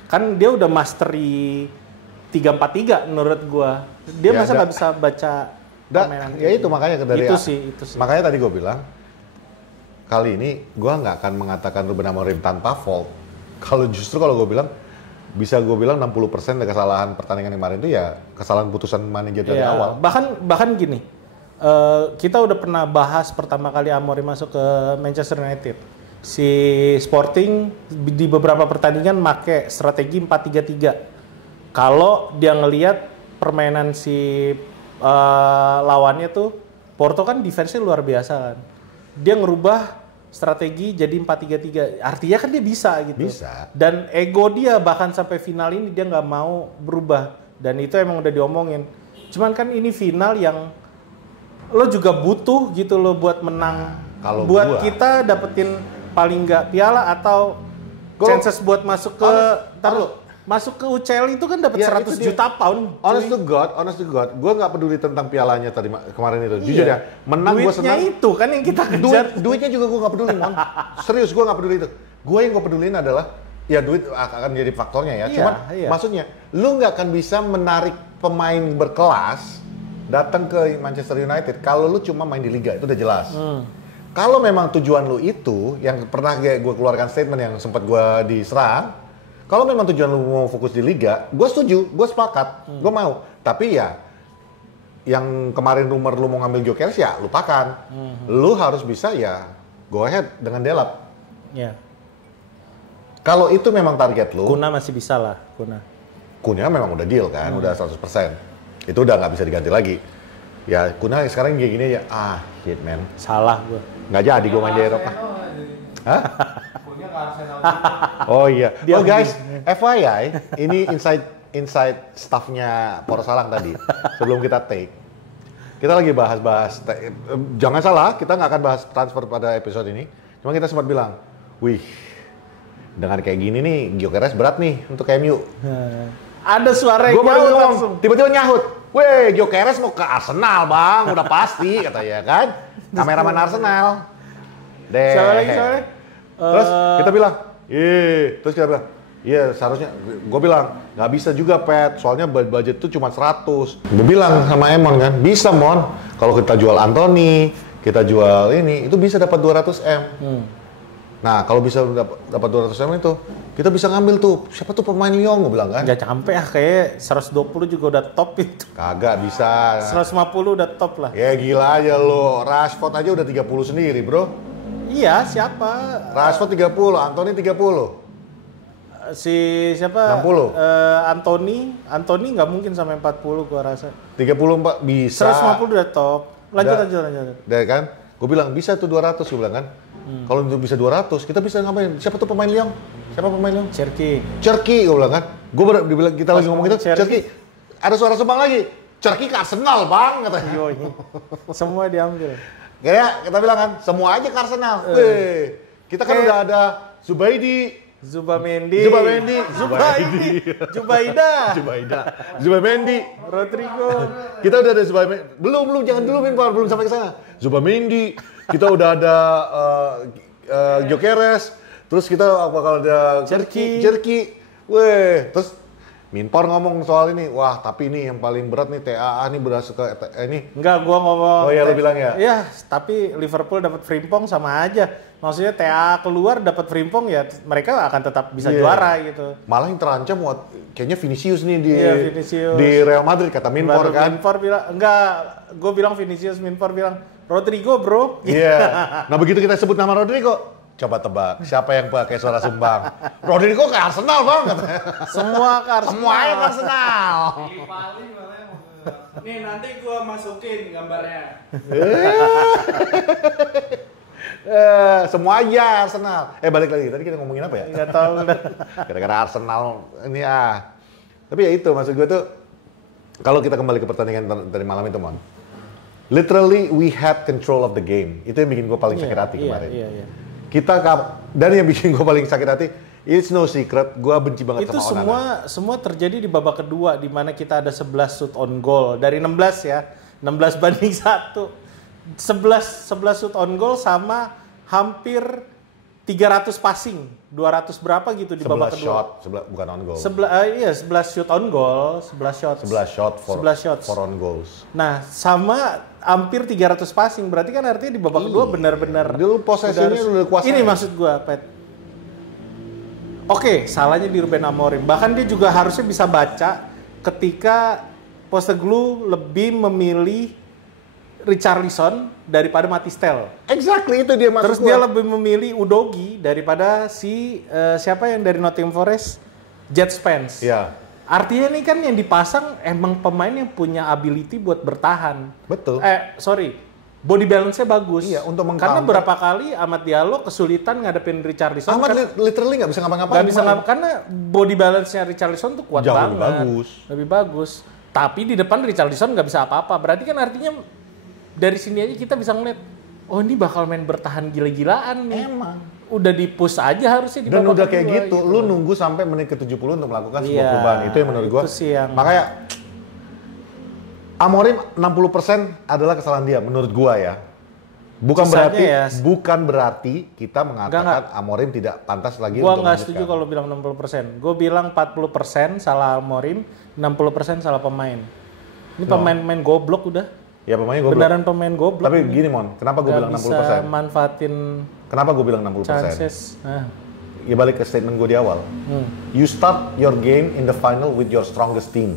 Kan dia udah mastery 3-4-3 menurut gua. Dia Ya, masa nggak bisa baca permainan ya itu makanya dari itu sih. Makanya tadi gue bilang kali ini gue nggak akan mengatakan Ruben Amorim tanpa fault. Kalau gue bilang bisa gue bilang 60% dari kesalahan pertandingan kemarin itu ya kesalahan putusan manajer dari ya, awal. Bahkan gini, kita udah pernah bahas pertama kali Amorim masuk ke Manchester United. Si Sporting di beberapa pertandingan make strategi 4-3-3. Kalau dia ngelihat permainan si lawannya tuh, Porto kan defense-nya luar biasa kan. Dia ngerubah strategi jadi 4-3-3. Artinya kan dia bisa gitu. Bisa. Dan ego dia bahkan sampai final ini dia nggak mau berubah. Dan itu emang udah diomongin. Cuman kan ini final yang lo juga butuh gitu lo buat menang. Kalau buat kita dapetin paling nggak piala atau chances buat masuk ke masuk ke UCL itu kan dapat Ya, 100 juta pound. Honest to God, gue nggak peduli tentang pialanya tadi kemarin itu. Jujur ya, menang gue Duitnya senang. itu kan yang kita kejar. Duitnya juga gue nggak peduli, Mon. Serius, gue nggak peduli itu. Gue yang gue pedulin adalah, ya duit akan jadi faktornya ya. Iya, Cuman iya. maksudnya, lu nggak akan bisa menarik pemain berkelas datang ke Manchester United kalau lu cuma main di liga, itu udah jelas. Kalau memang tujuan lu itu, yang pernah gue keluarkan statement yang sempat gue diserang, kalau memang tujuan lu mau fokus di liga, gue setuju, gue sepakat, gue mau. Tapi ya, yang kemarin rumor lu mau ngambil Gyökeres ya lupakan. Lu harus bisa ya go ahead dengan Delap. Ya. Kalau itu memang target lu, Kuna masih bisa lah, Kuna memang udah deal kan, udah 100%. Itu udah nggak bisa diganti lagi. Ya Kuna sekarang kayak gini ya, shit man. Salah gua. Nggak jadi gue main di Eropa. Hah? Punya ke Arsenal. Oh iya. Dia Guys, FYI, ini inside staffnya Porsalang tadi. Sebelum kita take, kita lagi bahas. Jangan salah, kita nggak akan bahas transfer pada episode ini. Cuma kita sempat bilang, wih, dengan kayak gini nih, Gyökeres berat nih untuk MU. Ada suara yang Gue baru nyahut ngomong, langsung. tiba-tiba nyahut. Weh, Gyökeres mau ke Arsenal bang, udah pasti katanya kan. Kameraman Arsenal. Deh. Siapa lagi soalnya? Terus kita bilang, iya seharusnya, gue bilang, nggak bisa juga Pet, soalnya budget tuh cuma 100. Gue bilang sama Emon kan, bisa Mon, kalau kita jual Anthony, kita jual ini, itu bisa dapat 200 M. Nah kalau bisa dapat 200 M itu, kita bisa ngambil tuh, siapa tuh pemain Lyon, gue bilang kan. Nggak sampai kayak 120 juga udah top itu. Kagak bisa. 150 udah top lah. Ya gila aja lo, Rashford aja udah 30 sendiri bro. Iya, siapa? Rashford 30, Anthony 30. Si siapa? 60. Anthony nggak mungkin sampai 40 gua rasa. 34 bisa. 150 udah top. Lanjut. Deh kan, gue bilang bisa tuh 200, gue bilang kan. Kalau untuk bisa 200, kita bisa ngapain? Siapa tuh pemain Lyon? Siapa pemain Lyon? Cherki, gue bilang kan. Dibilang kita lagi ngomong itu, Cherki. Ada suara Subang lagi. Cherki ke Arsenal bang, katanya. semua diambil. Kayak kita bilang kan, semua aja ke Arsenal. Weh, kita kan udah ada Zubamendi, Zubamendi, Rodrigo. Kita udah ada Zubamendi. Belum, jangan dulu Minpar, belum sampai ke sana. Zubamendi, kita udah ada Gyökeres, terus kita bakal ada Cherki. Weh, terus Minpor ngomong soal ini, wah tapi ini yang paling berat nih TAA nih berhasil ke ini. Enggak, gua ngomong. Oh iya, lu bilang ya? Iya, tapi Liverpool dapat Frimpong sama aja. Maksudnya TAA keluar dapat Frimpong ya mereka akan tetap bisa juara gitu. Malah yang terancam kayaknya Vinicius nih Vinicius. di Real Madrid kata Minpor kan. Minpor bilang, enggak, gue bilang Vinicius, Minpor bilang Rodrigo bro. Iya. Nah begitu kita sebut nama Rodrigo, coba tebak siapa yang pakai suara sumbang? Rodrigo ke Arsenal bang. Semua ke Arsenal. Semuanya ke Arsenal. Nih nanti gue masukin gambarnya. Semua aja Arsenal. Balik lagi, tadi kita ngomongin apa ya? Nggak tahu udah. Gara-gara Arsenal ini Tapi ya itu maksud gue tuh, kalau kita kembali ke pertandingan dari malam itu Mon, literally we had control of the game. Itu yang bikin gue paling sakit hati kemarin. Iya. Dan yang bikin gue paling sakit hati, It's no secret, gue benci banget Itu sama Onana. semua terjadi di babak kedua di mana kita ada 11 shoot on goal dari 16 ya. 16 banding 1. 11 shoot on goal sama hampir 300 passing. 200 berapa gitu di babak 11 kedua. shot, bukan on goal. 11 shoot on goal, 11 shot. 11 shot for, 11 shots. for on goals. Nah, sama hampir 300 passing. Berarti kan artinya di babak kedua benar-benar Dulu posesinya udah kuasa. Ini maksud gua, Pet. Oke, salahnya di Ruben Amorim. Bahkan dia juga harusnya bisa baca ketika Postecoglou lebih memilih Richarlison daripada Matistel. Exactly, itu dia maksud Terus dia lebih memilih Udogi daripada siapa yang dari Nottingham Forest? Jet Spence. Iya. Artinya ini kan yang dipasang emang pemain yang punya ability buat bertahan. Betul. Body balance-nya bagus. Iya, untuk karena meng-counter. berapa kali Amad Diallo kesulitan ngadepin Richarlison. Ahmad karena literally nggak bisa ngapa-ngapain. nggak bisa karena body balance-nya Richarlison tuh kuat Jauh banget. lebih bagus. Lebih bagus. Tapi di depan Richarlison nggak bisa apa-apa. Berarti kan artinya dari sini aja kita bisa ngeliat, oh ini bakal main bertahan gila-gilaan nih. Emang. Udah di-push aja harusnya di Dan babak udah kayak kedua gitu, lu nunggu sampai menit ke-70 untuk melakukan sebuah Iya, perubahan. Itu yang menurut gua. itu sih yang- Makanya Amorim 60% adalah kesalahan dia menurut gua ya. Bukan Sisanya berarti ya. bukan berarti kita mengatakan Enggak. Amorim tidak pantas lagi Gua untuk nggak melanjutkan. setuju kalau bilang 60%. Gue bilang 40% salah Amorim, 60% salah pemain. Ini pemain-pemain goblok udah. Ya pemainnya gua Beneran pemain goblok. Tapi ini. gini Mon, kenapa gua Nggak bilang bisa 60%? manfaatin Kenapa gua bilang 60%? chances. Nah. Ya balik ke statement gua di awal. You start your game in the final with your strongest team.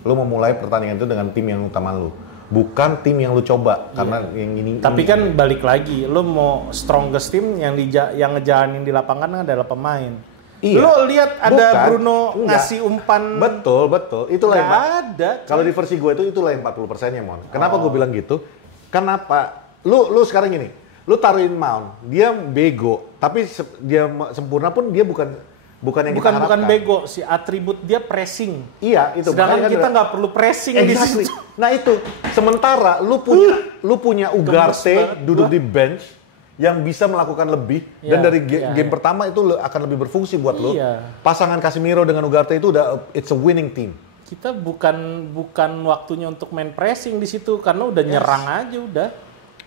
Lu memulai pertandingan itu dengan tim yang utama lu. Bukan tim yang lu coba karena yang ini. Tapi kan balik lagi, lo mau strongest team yang ngejalanin di lapangan adalah pemain. Iya. Lo lihat ada Bukan. Bruno Enggak. ngasih umpan. Betul. Itulah yang Nggak ada. kalau di versi gue itulah yang 40%-nya, Mon. Kenapa gue bilang gitu? Kenapa? Lu sekarang gini, lu taruhin Mount, dia bego, tapi dia sempurna pun dia bukan yang kita harapkan. Bukan bego, si atribut dia pressing. Iya, itu. Sedangkan makanya kita kan nggak perlu pressing di exactly. situ. Nah itu, sementara lu punya Ugarte banget duduk gua. di bench yang bisa melakukan lebih Iya, dan dari iya, game iya. pertama itu akan lebih berfungsi buat lu. Iya. Pasangan Casemiro dengan Ugarte itu udah it's a winning team. Kita bukan waktunya untuk main pressing di situ karena udah nyerang aja udah.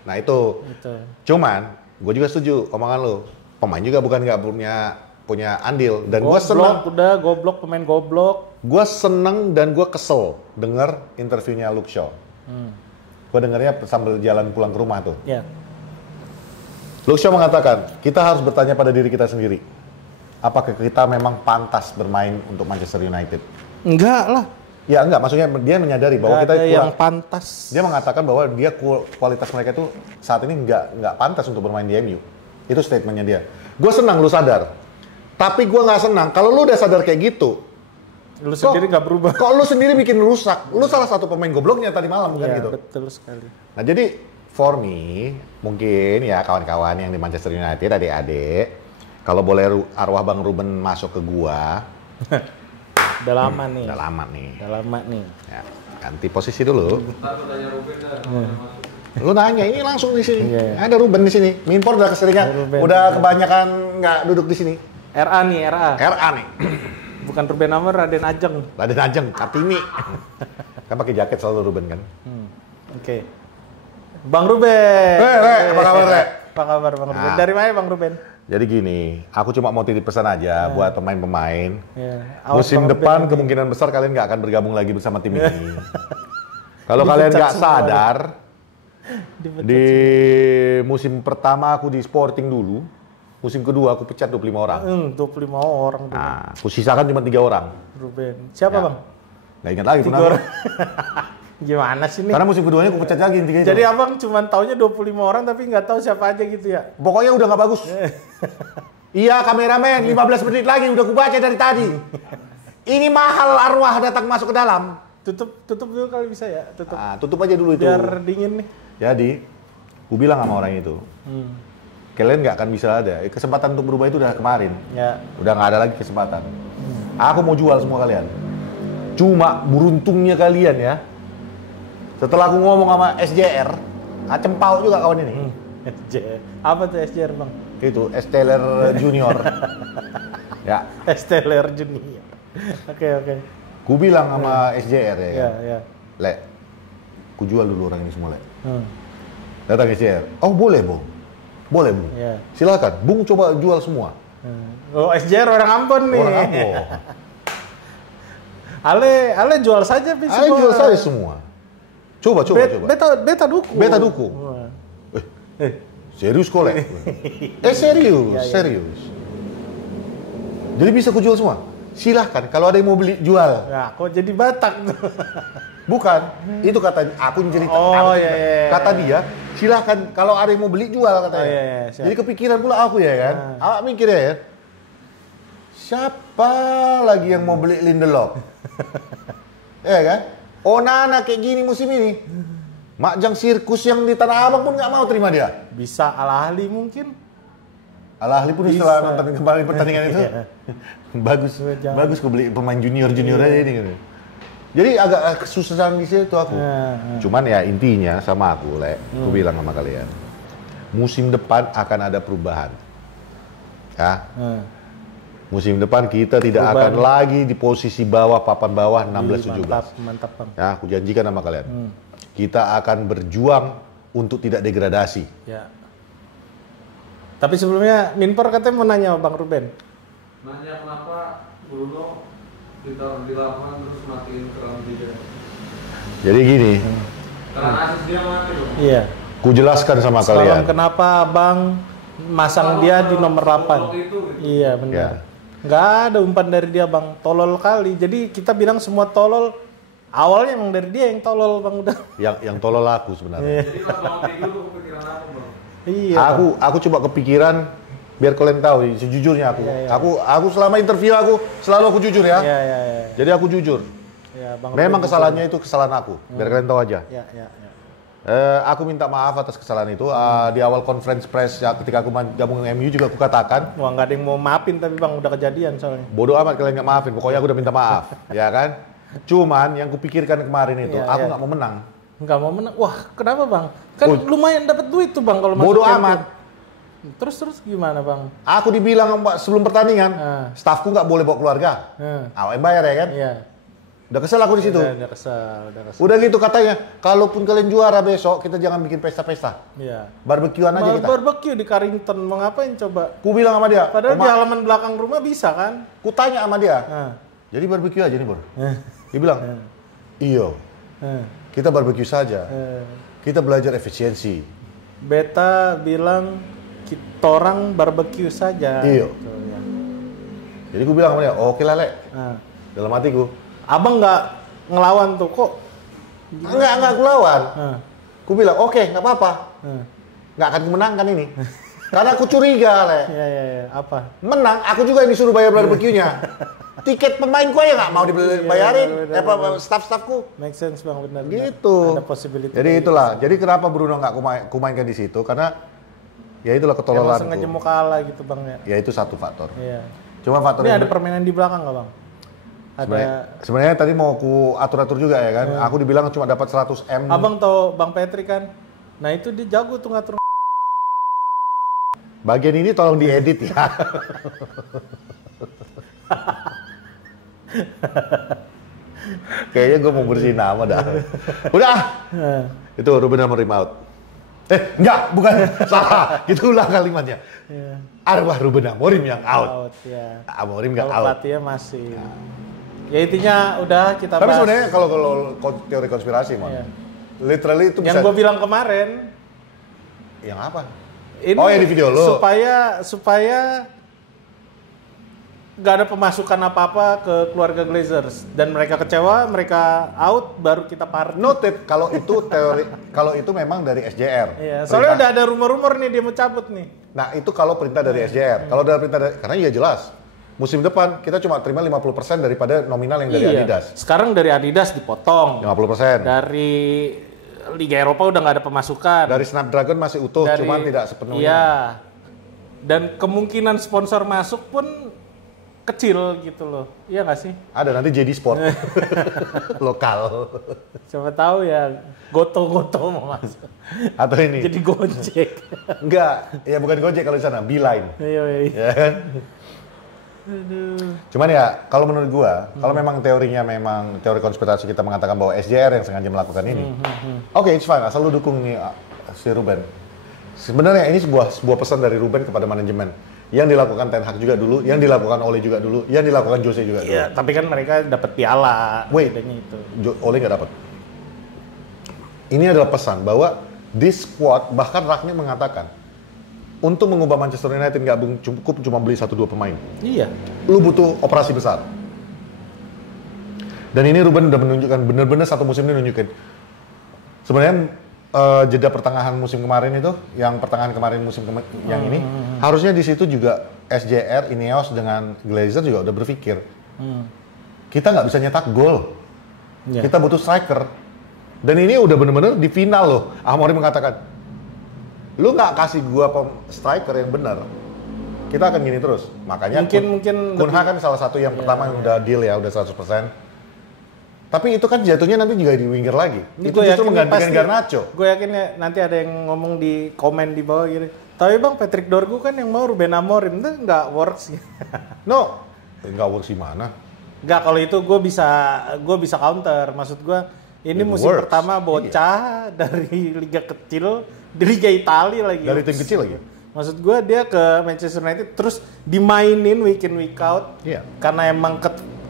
Nah itu. Gitu. Cuman, gue juga setuju omongan lu. Pemain juga bukan nggak punya andil dan gue seneng. Goblok pemain goblok. Gue seneng dan gue kesel denger interviewnya Luke Shaw. Gue dengernya sambil jalan pulang ke rumah tuh. Ya. Luke Shaw mengatakan, kita harus bertanya pada diri kita sendiri. Apakah kita memang pantas bermain untuk Manchester United? Enggak lah. Ya enggak, maksudnya dia menyadari bahwa Nggak kita ada kurang. yang pantas. Dia mengatakan bahwa dia kualitas mereka itu saat ini nggak pantas untuk bermain di MU. Itu statementnya dia. Gue senang lu sadar. Tapi gue nggak senang kalau lu udah sadar kayak gitu. Lu sendiri nggak berubah. Kok lu sendiri bikin rusak? Lu salah satu pemain gobloknya tadi malam kan Iya, gitu. betul sekali. Nah jadi for me, mungkin ya kawan-kawan yang di Manchester United, adik-adik, kalau boleh arwah Bang Ruben masuk ke gua, Udah lama nih. udah lama nih. Udah lama nih. Ya, ganti posisi dulu. Ntar aku tanya Ruben dah. Lu nanya ini langsung di sini. Iya, iya. Ada Ruben di sini. Minpor udah keseringan, Ruben. udah kebanyakan nggak duduk di sini. RA nih, RA. RA nih. Bukan Ruben Amar, Raden Ajeng. Raden Ajeng, Kartini. Kan pakai jaket selalu Ruben kan. Oke. Bang Ruben. Apa kabar, Re? Apa kabar Bang Ruben? Nah. Dari mana Bang Ruben? Jadi gini, aku cuma mau titip pesan aja buat pemain-pemain. Ya. Awas Musim Bang depan Ruben. kemungkinan besar kalian nggak akan bergabung lagi bersama tim ini. Kalau kalian Dipecat nggak semua. sadar, Dipecat di musim pertama aku di Sporting dulu, musim kedua aku pecat 25 orang. 25 orang tuh, Nah, aku sisakan cuma 3 orang. Ruben. Siapa Ya. Bang? Nggak ingat lagi tuh 3 nama. orang. Gimana sih nih? Karena musim keduanya aku pecat lagi intinya itu. Jadi abang cuma taunya 25 orang tapi nggak tahu siapa aja gitu ya? Pokoknya udah nggak bagus. Iya kameramen, 15 menit lagi udah aku baca dari tadi. Ini mahal arwah datang masuk ke dalam. Tutup dulu kali bisa ya? Tutup. Nah, tutup aja dulu itu. Biar dingin nih. Jadi, gue bilang sama orang itu, kalian nggak akan bisa ada. Kesempatan untuk berubah itu udah kemarin. Ya. Udah nggak ada lagi kesempatan. Aku mau jual semua kalian. Cuma beruntungnya kalian ya. Setelah aku ngomong sama SJR, Acem Pau juga kawan ini. SJR. Apa tuh SJR Bang? Itu, Esteller Junior. Ya, Esteller Junior. Oke. ku bilang sama SJR ya kan. Ya. Le, ku jual dulu orang ini semua, Le. Hmm. Datang SJR. Oh, boleh, Bung. Boleh, Bung. Ya. Silakan, Bung coba jual semua. Oh, SJR orang Ambon nih. Orang Ambon. Ale jual saja bis Ayo jual saya semua. Coba. Beta dukung. Beta dukung. Wah. Serius kok, Le? Serius. Jadi bisa ku jual semua? Silahkan, kalau ada yang mau beli, jual. Ya, kok jadi Batak tuh. Bukan, itu kata aku yang cerita. Oh, iya. Kata dia, silahkan kalau ada yang mau beli, jual katanya. Oh, iya, siap. Jadi kepikiran pula aku ya kan. Awak mikir ya, siapa lagi yang mau beli Lindelof? Ya kan? Onana kayak gini musim ini. Makjang sirkus yang di Tanah Abang pun nggak mau terima dia. Bisa Al-Ahli mungkin. Al-Ahli pun setelah nonton kembali pertandingan itu, bagus kau beli pemain junior aja ini gitu. Jadi agak kesusahan di situ aku. Cuman ya intinya sama aku, Le, aku bilang sama kalian, musim depan akan ada perubahan. Ya. Musim depan kita tidak akan lagi di posisi bawah, papan bawah 16-17. Mantap, Bang. Ya, aku janjikan sama kalian. Kita akan berjuang untuk tidak degradasi. Ya. Tapi sebelumnya Minpor katanya mau nanya sama Bang Ruben. Nanya kenapa Bruno ditaruh di lapangan terus matiin keran juga. Jadi gini, Keran asis dia mati dong. Iya. ku jelaskan sama kalian. Kenapa Bang masang dia di nomor 8? Iya, benar. Ya. Nggak ada umpan dari dia, Bang. Tolol kali. Jadi kita bilang semua tolol. Awalnya emang dari dia yang tolol, Bang, udah. Yang tolol aku sebenarnya. Jadi pas bangun tidur lu kepikiran apa, Bang? Iya. Aku coba kepikiran biar kalian tahu sejujurnya aku. Iya. Aku selama interview aku selalu aku jujur ya. Iya. Jadi aku jujur. Ya, Bang Memang Ruben kesalahannya itu kesalahan aku. Biar kalian tahu aja. Iya. Aku minta maaf atas kesalahan itu. Di awal conference press ya, ketika aku gabung dengan MU juga aku katakan. Wah, nggak ada yang mau maafin tapi Bang udah kejadian soalnya. Bodoh amat kalian nggak maafin. Pokoknya aku udah minta maaf, ya kan? Cuman yang kupikirkan kemarin itu, aku nggak mau menang. Nggak mau menang. Wah, kenapa, Bang? Kan lumayan dapat duit tuh, Bang, kalau masuk Bodoh champion. amat. Terus gimana, Bang? Aku dibilang sebelum pertandingan, stafku nggak boleh bawa keluarga. Awak yang bayar ya kan? Iya. Udah kesel aku di situ. Udah kesel. Udah gitu katanya, kalaupun kalian juara besok, kita jangan bikin pesta-pesta. Iya. Barbekyuan aja kita. Barbecue di Carrington, mau ngapain coba? Ku bilang sama dia. Padahal di halaman belakang rumah bisa kan? Ku tanya sama dia. Nah. Jadi barbeque aja nih, Bor. Dia bilang, iya. Kita barbeque saja. Kita belajar efisiensi. Beta bilang kita orang barbecue saja. Iya. Gitu, ya. Jadi ku bilang sama dia, oke lah, Le. Dalam hatiku. Abang nggak ngelawan tuh kok? Enggak aku lawan. Ku bilang, oke, nggak apa-apa. Nggak akan kumenangkan ini. Karena aku curiga, Le. Iya. Apa? Menang, aku juga yang disuruh bayar barbeque-nya. Tiket pemainku aja nggak mau dibayarin. Staff-staffku. Make sense, Bang, benar. Gitu. Ada possibility. Jadi itulah. Jadi kenapa Bruno nggak kumainkan di situ? Karena ya itulah ketololanku. Emang sengaja mau kalah gitu, Bang, ya. Ya itu satu faktor. Iya. Cuma faktor Ini yang ada permainan di belakang nggak, Bang? sebenarnya tadi mau aku atur-atur juga ya kan. Aku dibilang cuma dapat 100 M. Abang tau Bang Patrick kan? Nah itu dia jago tuh ngatur. Bagian ini tolong diedit ya. Kayaknya gue mau bersihin nama dah. Udah. Itu Ruben Amorim out. Enggak, bukan. Salah. Itu ulang kalimatnya. Arwah Ruben Amorim yang out. Ya. Amorim nggak out. Kalau pelatihnya masih. Ya intinya udah kita bahas. Tapi sebenarnya kalau teori konspirasi, Mon. Literally itu yang bisa. gue bilang kemarin. Yang apa? Ini oh ya di video lo. Supaya nggak ada pemasukan apa-apa ke keluarga Glazers dan mereka kecewa, mereka out, baru kita party. Noted kalau itu teori, kalau itu memang dari SJR. Iya, soalnya udah ada rumor-rumor nih dia mau cabut nih. Nah itu kalau perintah dari SJR. Kalau dari perintah karena ya jelas musim depan kita cuma terima 50% daripada nominal yang dari Adidas. Sekarang dari Adidas dipotong. 50%. Dari Liga Eropa udah nggak ada pemasukan. Dari Snapdragon masih utuh, cuman tidak sepenuhnya. Iya. Dan kemungkinan sponsor masuk pun kecil gitu loh. Iya nggak sih? Ada nanti JD Sport. Lokal. Siapa tahu ya Goto mau masuk. Atau ini. Jadi Gojek. Enggak, ya bukan Gojek kalau di sana, Beeline. Iya. Ya kan? Cuman ya, kalau menurut gua, kalau memang teorinya memang teori konspirasi kita mengatakan bahwa SJR yang sengaja melakukan ini, oke, it's fine, asal lu dukung nih si Ruben. Sebenarnya ini sebuah pesan dari Ruben kepada manajemen. Yang dilakukan Ten Hag juga dulu, yang dilakukan Ole juga dulu, yang dilakukan Jose juga dulu. Iya, tapi kan mereka dapat piala. Wait, bedanya itu. Ole nggak dapat. Ini adalah pesan bahwa this squad, bahkan Ragnik mengatakan, untuk mengubah Manchester United nggak cukup cuma beli 1-2 pemain. Iya. Lu butuh operasi besar. Dan ini Ruben udah menunjukkan, bener-bener satu musim ini nunjukin. Sebenarnya jeda pertengahan musim kemarin itu, yang pertengahan kemarin musim yang ini, harusnya di situ juga SJR, Ineos dengan Glazer juga udah berpikir, kita nggak bisa nyetak gol, kita butuh striker. Dan ini udah bener-bener di final loh. Amorim mengatakan, lu nggak kasih gua striker yang benar, kita akan gini terus. Makanya mungkin Kunha kan salah satu yang pertama yang udah deal ya, udah 100%. Tapi itu kan jatuhnya nanti juga di winger lagi. Ini itu justru menggantikan Garnacho. Gue yakin ya nanti ada yang ngomong di komen di bawah gini. Tapi bang, Patrick Dorgu kan yang mau Ruben Amorim, itu nggak works. No, nggak works gimana? Nggak, kalau itu gue bisa counter. Maksud gue, ini musim works. pertama bocah dari liga kecil, di liga Italia lagi. Dari tim kecil lagi. Maksud gue dia ke Manchester United terus dimainin week in week out. Iya. Karena emang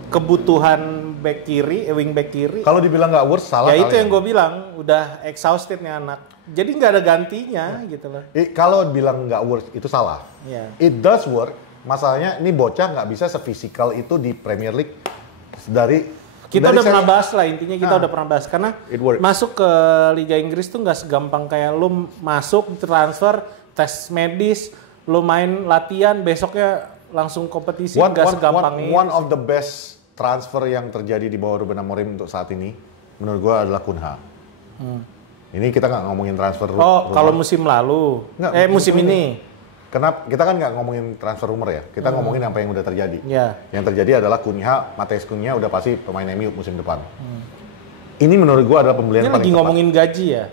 kebutuhan back kiri, wing back kiri. Kalau dibilang nggak works, salah. Ya itu yang gue bilang, udah exhausted nih anak. Jadi nggak ada gantinya gitu loh. Kalau bilang nggak works, itu salah. Yeah. It does work. Masalahnya ini bocah nggak bisa sefisikal itu di Premier League dari. Kita dari udah pernah bahas lah, intinya kita udah pernah bahas. Karena It works. masuk ke Liga Inggris tuh nggak segampang kayak lu masuk, transfer, tes medis, lu main latihan, besoknya langsung kompetisi, nggak segampang ini. One of the best transfer yang terjadi di bawah Ruben Amorim untuk saat ini, menurut gua adalah Kunha. Ini kita nggak ngomongin transfer. Kalau musim lalu, musim ini. Kenapa? Kita kan nggak ngomongin transfer rumor ya, kita ngomongin apa yang udah terjadi. Yeah. Yang terjadi adalah Kunha, Matheus Kunha udah pasti pemain MU musim depan. Ini menurut gua adalah pembelian Ini paling lagi tepat. ngomongin gaji ya?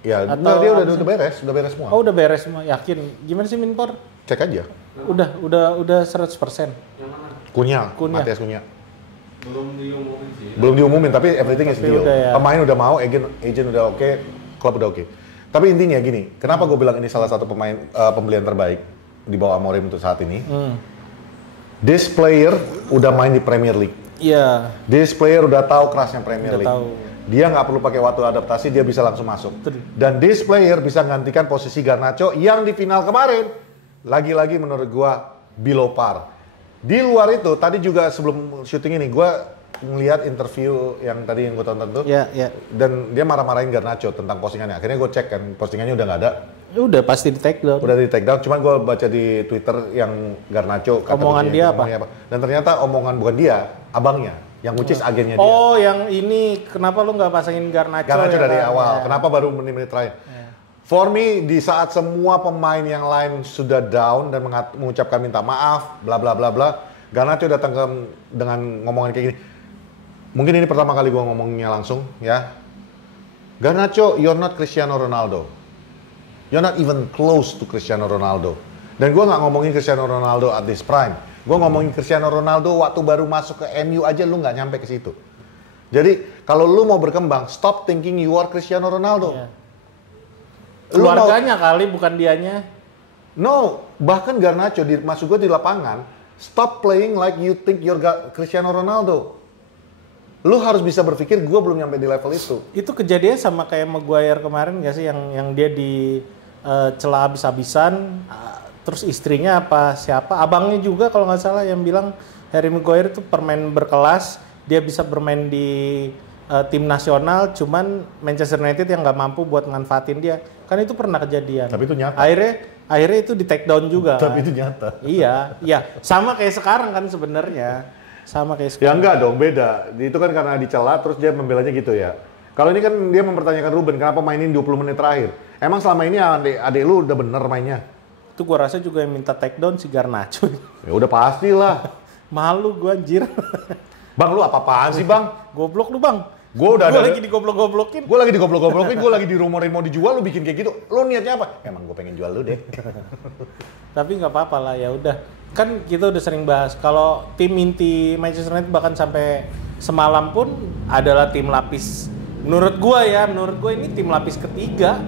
Ya, Atau dia udah beres semua. Oh udah beres semua, yakin? Gimana sih Minpor? Cek aja. Udah 100%. Yang mana? Kunha, Kunha. Matheus Kunha. Belum diumumin sih. Belum diumumin, tapi everything is Tapi deal. udah ya. Pemain udah mau, agent udah oke, klub udah oke. Tapi intinya gini, kenapa gue bilang ini salah satu pembelian terbaik di bawah Amorim untuk saat ini? This player udah main di Premier League. Iya. This player udah tahu kerasnya Premier Udah League. tahu. Dia nggak perlu pakai waktu adaptasi, dia bisa langsung masuk. Betul. Dan this player bisa gantikan posisi Garnacho yang di final kemarin lagi-lagi menurut gua below par. Di luar itu, tadi juga sebelum syuting ini, gue ngeliat interview yang tadi yang gue tonton tuh, Iya. dan dia marah-marahin Garnacho tentang postingannya. Akhirnya gue cek kan, postingannya udah nggak ada, Udah pasti di take down. udah di take down. Cuman gue baca di Twitter yang Garnacho kata Omongan begini, dia ngomongnya apa. Dan ternyata omongan bukan dia, abangnya, yang which is agennya dia. Oh, yang ini kenapa lu nggak pasangin Garnacho? Garnacho ya, dari kan? awal, Ya. kenapa baru menit-menit terakhir? For me, di saat semua pemain yang lain sudah down dan mengucapkan minta maaf, bla bla bla bla, Garnacho datang dengan ngomongan kayak gini. Mungkin ini pertama kali gue ngomongnya langsung, ya. Garnacho, you're not Cristiano Ronaldo. You're not even close to Cristiano Ronaldo. Dan gue nggak ngomongin Cristiano Ronaldo at this prime. Gue ngomongin Cristiano Ronaldo waktu baru masuk ke MU aja lu nggak nyampe ke situ. Jadi kalau lu mau berkembang, stop thinking you are Cristiano Ronaldo. Iya. Lu mau- Keluarganya kali, bukan dianya. No, bahkan Garnacho maksud gue di lapangan, stop playing like you think you're Cristiano Ronaldo. Lu harus bisa berpikir gue belum nyampe di level itu. Itu kejadian sama kayak Maguire kemarin nggak sih, yang dia di celah habis-habisan, terus istrinya apa siapa, abangnya juga kalau nggak salah yang bilang Harry Maguire itu permain berkelas, dia bisa bermain di tim nasional, cuman Manchester United yang nggak mampu buat manfaatin dia. Kan itu pernah kejadian. Tapi itu nyata. Akhirnya itu di take down juga. Tapi kan? itu nyata. Iya, sama kayak sekarang kan sebenarnya. Sama kayak Ya sekarang. enggak dong, beda. Itu kan karena dicela terus dia membelanya gitu ya. Kalau ini kan dia mempertanyakan Ruben, kenapa mainin 20 menit terakhir? Emang selama ini adik lu udah bener mainnya? Itu gua rasa juga yang minta take down si Garnacho. Ya udah pastilah. Malu gua anjir. Bang, lu apa-apaan sih, Bang? Goblok lu, Bang. Gua udah Gua ada. lagi digoblok-goblokin. Gue lagi digoblok-goblokin, gue lagi dirumorin mau dijual, lu bikin kayak gitu. Lu niatnya apa? Emang gue pengen jual lu deh. Tapi nggak apa-apa lah, ya udah. kan kita udah sering bahas kalau tim inti Manchester United bahkan sampai semalam pun adalah tim lapis. Menurut gua ini tim lapis ketiga.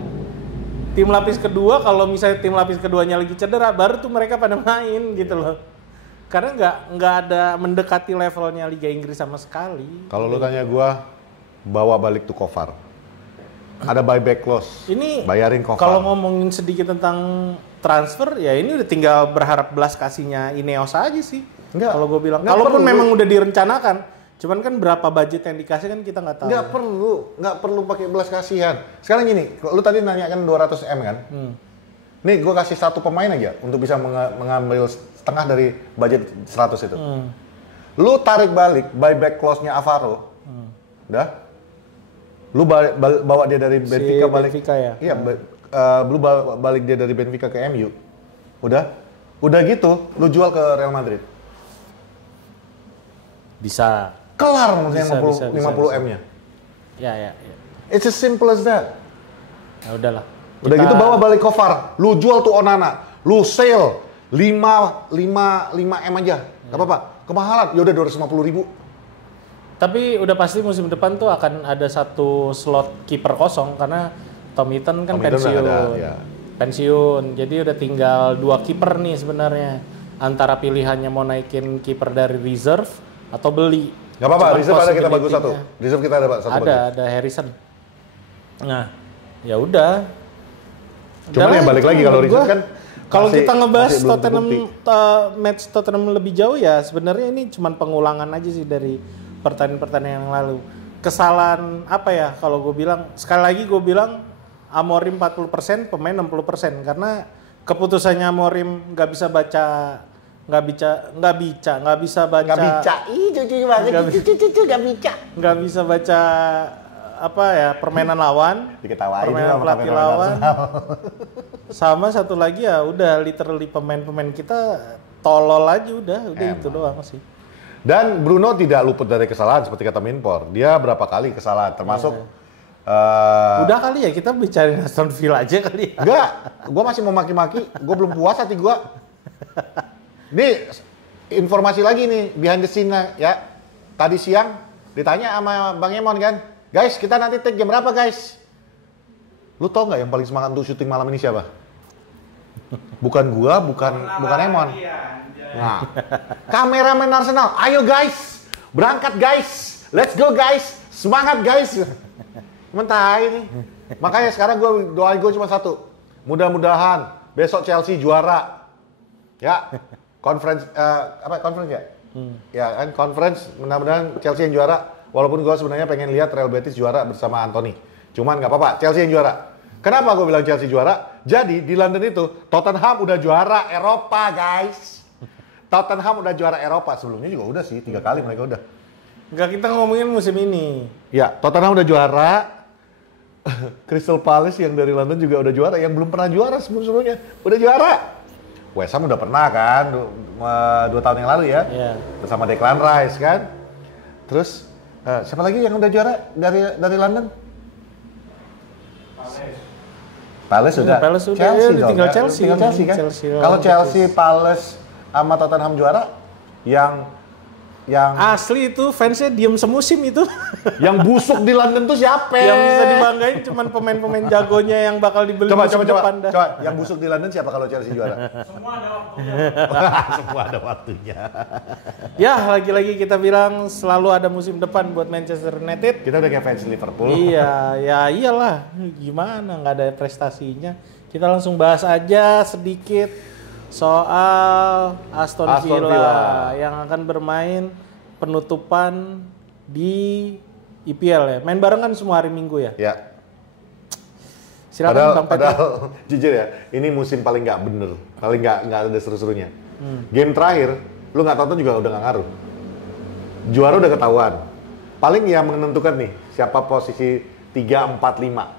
Tim lapis kedua kalau misalnya tim lapis keduanya lagi cedera baru tuh mereka pada main gitu loh. Karena nggak ada mendekati levelnya Liga Inggris sama sekali. Kalau lu tanya gua, bawa balik tuh Kovar. Ada buyback clause. Ini bayarin Kovar. Kalau ngomongin sedikit tentang transfer ya ini udah tinggal berharap belas kasihnya Ineos aja sih. Enggak. Kalau gue bilang. Enggak Kalaupun perlu. memang udah direncanakan, cuman kan berapa budget yang dikasih kan kita nggak tahu. Nggak perlu pakai belas kasihan. Sekarang gini, lu tadi nanya kan 200 M kan? Nih gue kasih satu pemain aja untuk bisa mengambil setengah dari budget 100 itu. Lu tarik balik buyback clause-nya Alvaro. Udah? Lu bawa dia dari Benfica balik. Benfica ya. Iya, lu balik dia dari Benfica ke MU. Udah gitu, lu jual ke Real Madrid. Bisa. Kelar maksudnya Bisa, 50 M-nya. Ya. It's as simple as that. Ya udahlah. Udah gitu bawa balik Kovar, lu jual tuh Onana, lu sale 5 M aja, nggak apa-apa, kemahalan, ya udah 250.000. Tapi udah pasti musim depan tuh akan ada satu slot kiper kosong karena Tom Heaton kan Tom Heaton pensiun. udah ada, ya. Pensiun, jadi udah tinggal 2 kiper nih sebenarnya. Antara pilihannya mau naikin kiper dari reserve atau beli. Nggak apa-apa, Cuman reserve ada kita bagus satu, possibility-nya- reserve kita ada satu bagus. Ada Harrison. Nah, ya udah. Cuman yang balik lagi kalau menurut reserve gua, kan kalau masih- kita ngebahas masih belum Tottenham terbukti. match Tottenham lebih jauh ya sebenarnya ini cuman pengulangan aja sih dari pertandingan-pertandingan yang lalu. Kesalahan apa ya kalau gue bilang, sekali lagi gue bilang Amorim 40%, pemain 60% karena keputusannya Amorim nggak bisa baca nggak bisa baca nggak bisa baca apa ya permainan lawan, Diketawain permainan juga pelatih sama lawan. Arsenal. Sama satu lagi ya udah literally pemain-pemain kita tolol aja udah itu doang sih. Dan Bruno tidak luput dari kesalahan seperti kata Minpor. Dia berapa kali kesalahan, termasuk Udah kali ya kita bicarain Aston Villa aja kali ya. enggak, gue masih mau maki-maki, gue belum puas hati gue. Nih, informasi lagi nih, behind the scene ya. Tadi siang ditanya sama Bang Emon kan, guys kita nanti take jam berapa guys? Lu tau nggak yang paling semangat untuk syuting malam ini siapa? Bukan gua, bukan Emon. Nah, kameramen Arsenal, ayo guys, berangkat guys, let's go guys, semangat guys. Mentah ini. Makanya sekarang doa gue cuma satu, mudah-mudahan besok Chelsea juara. Ya, conference ya? Ya kan conference, mudah-mudahan Chelsea yang juara. Walaupun gue sebenarnya pengen lihat Real Betis juara bersama Anthony. Cuman nggak apa-apa, Chelsea yang juara. Kenapa gue bilang Chelsea juara? Jadi di London itu Tottenham udah juara Eropa guys. Tottenham udah juara Eropa, sebelumnya juga udah sih 3 kali mereka udah. Enggak, kita ngomongin musim ini. Ya, Tottenham udah juara. Crystal Palace yang dari London juga udah juara, yang belum pernah juara sebelumnya udah juara. West Ham udah pernah kan, 2 tahun yang lalu ya, bersama Declan Rice kan. Terus siapa lagi yang udah juara dari London? Palace sudah. Palace udah, Chelsea ya, dong, tinggal kan? Chelsea. Tinggal Chelsea kan. Chelsea Kalau lawan Chelsea, Palace sama Tottenham juara, yang Asli itu fansnya diem semusim itu. yang busuk di London tuh siapa? Yang bisa dibanggain cuman pemain-pemain jagonya yang bakal dibeli Coba, musim depan dah. yang busuk di London siapa kalau Chelsea juara? Semua ada waktunya. Semua ada waktunya. Ya, lagi-lagi kita bilang selalu ada musim depan buat Manchester United. Kita udah kayak fans Liverpool. Iya, ya iyalah. Gimana nggak ada prestasinya. Kita langsung bahas aja sedikit soal Aston Villa yang akan bermain penutupan di IPL ya. Main barengan semua hari Minggu ya. Ya. Silakan Bang Peter. Padahal jujur ya, ini musim paling nggak bener, paling nggak ada seru-serunya. Game terakhir, lu nggak tonton juga udah nggak ngaruh. Juara udah ketahuan. Paling yang menentukan nih siapa posisi 3, 4, 5.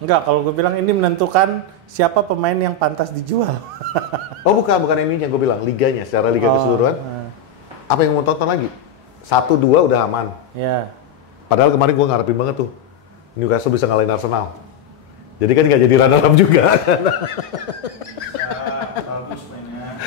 Enggak, kalau gue bilang ini menentukan siapa pemain yang pantas dijual. Oh bukan ininya gue bilang, liganya, secara liga keseluruhan. Apa yang mau tonton lagi? 1, 2 udah aman. Ya. Padahal kemarin gue ngarepin banget tuh, Newcastle bisa ngalahin Arsenal. Jadi kan nggak jadi runner up juga. Bagus mainnya.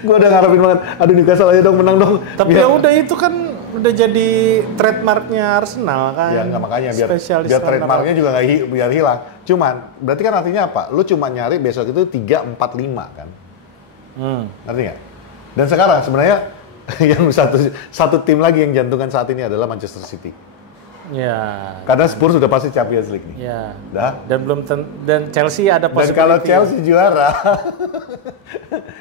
Gue udah ngarepin banget. Aduh Newcastle aja dong menang dong. Tapi ya udah itu kan udah jadi trademarknya Arsenal kan. Ya nggak makanya Spesialis biar runner-up. trademarknya juga nggak biar hilang. Cuman berarti kan artinya apa? Lu cuma nyari besok itu 3, 4, 5 kan? Ngerti nggak? Dan sekarang sebenarnya yang satu tim lagi yang jantungan saat ini adalah Manchester City. Ya. Karena Spurs sudah pasti Champions League nih. Ya. Dah. Dan dan Chelsea ada Dan possibility. kalau Chelsea juara,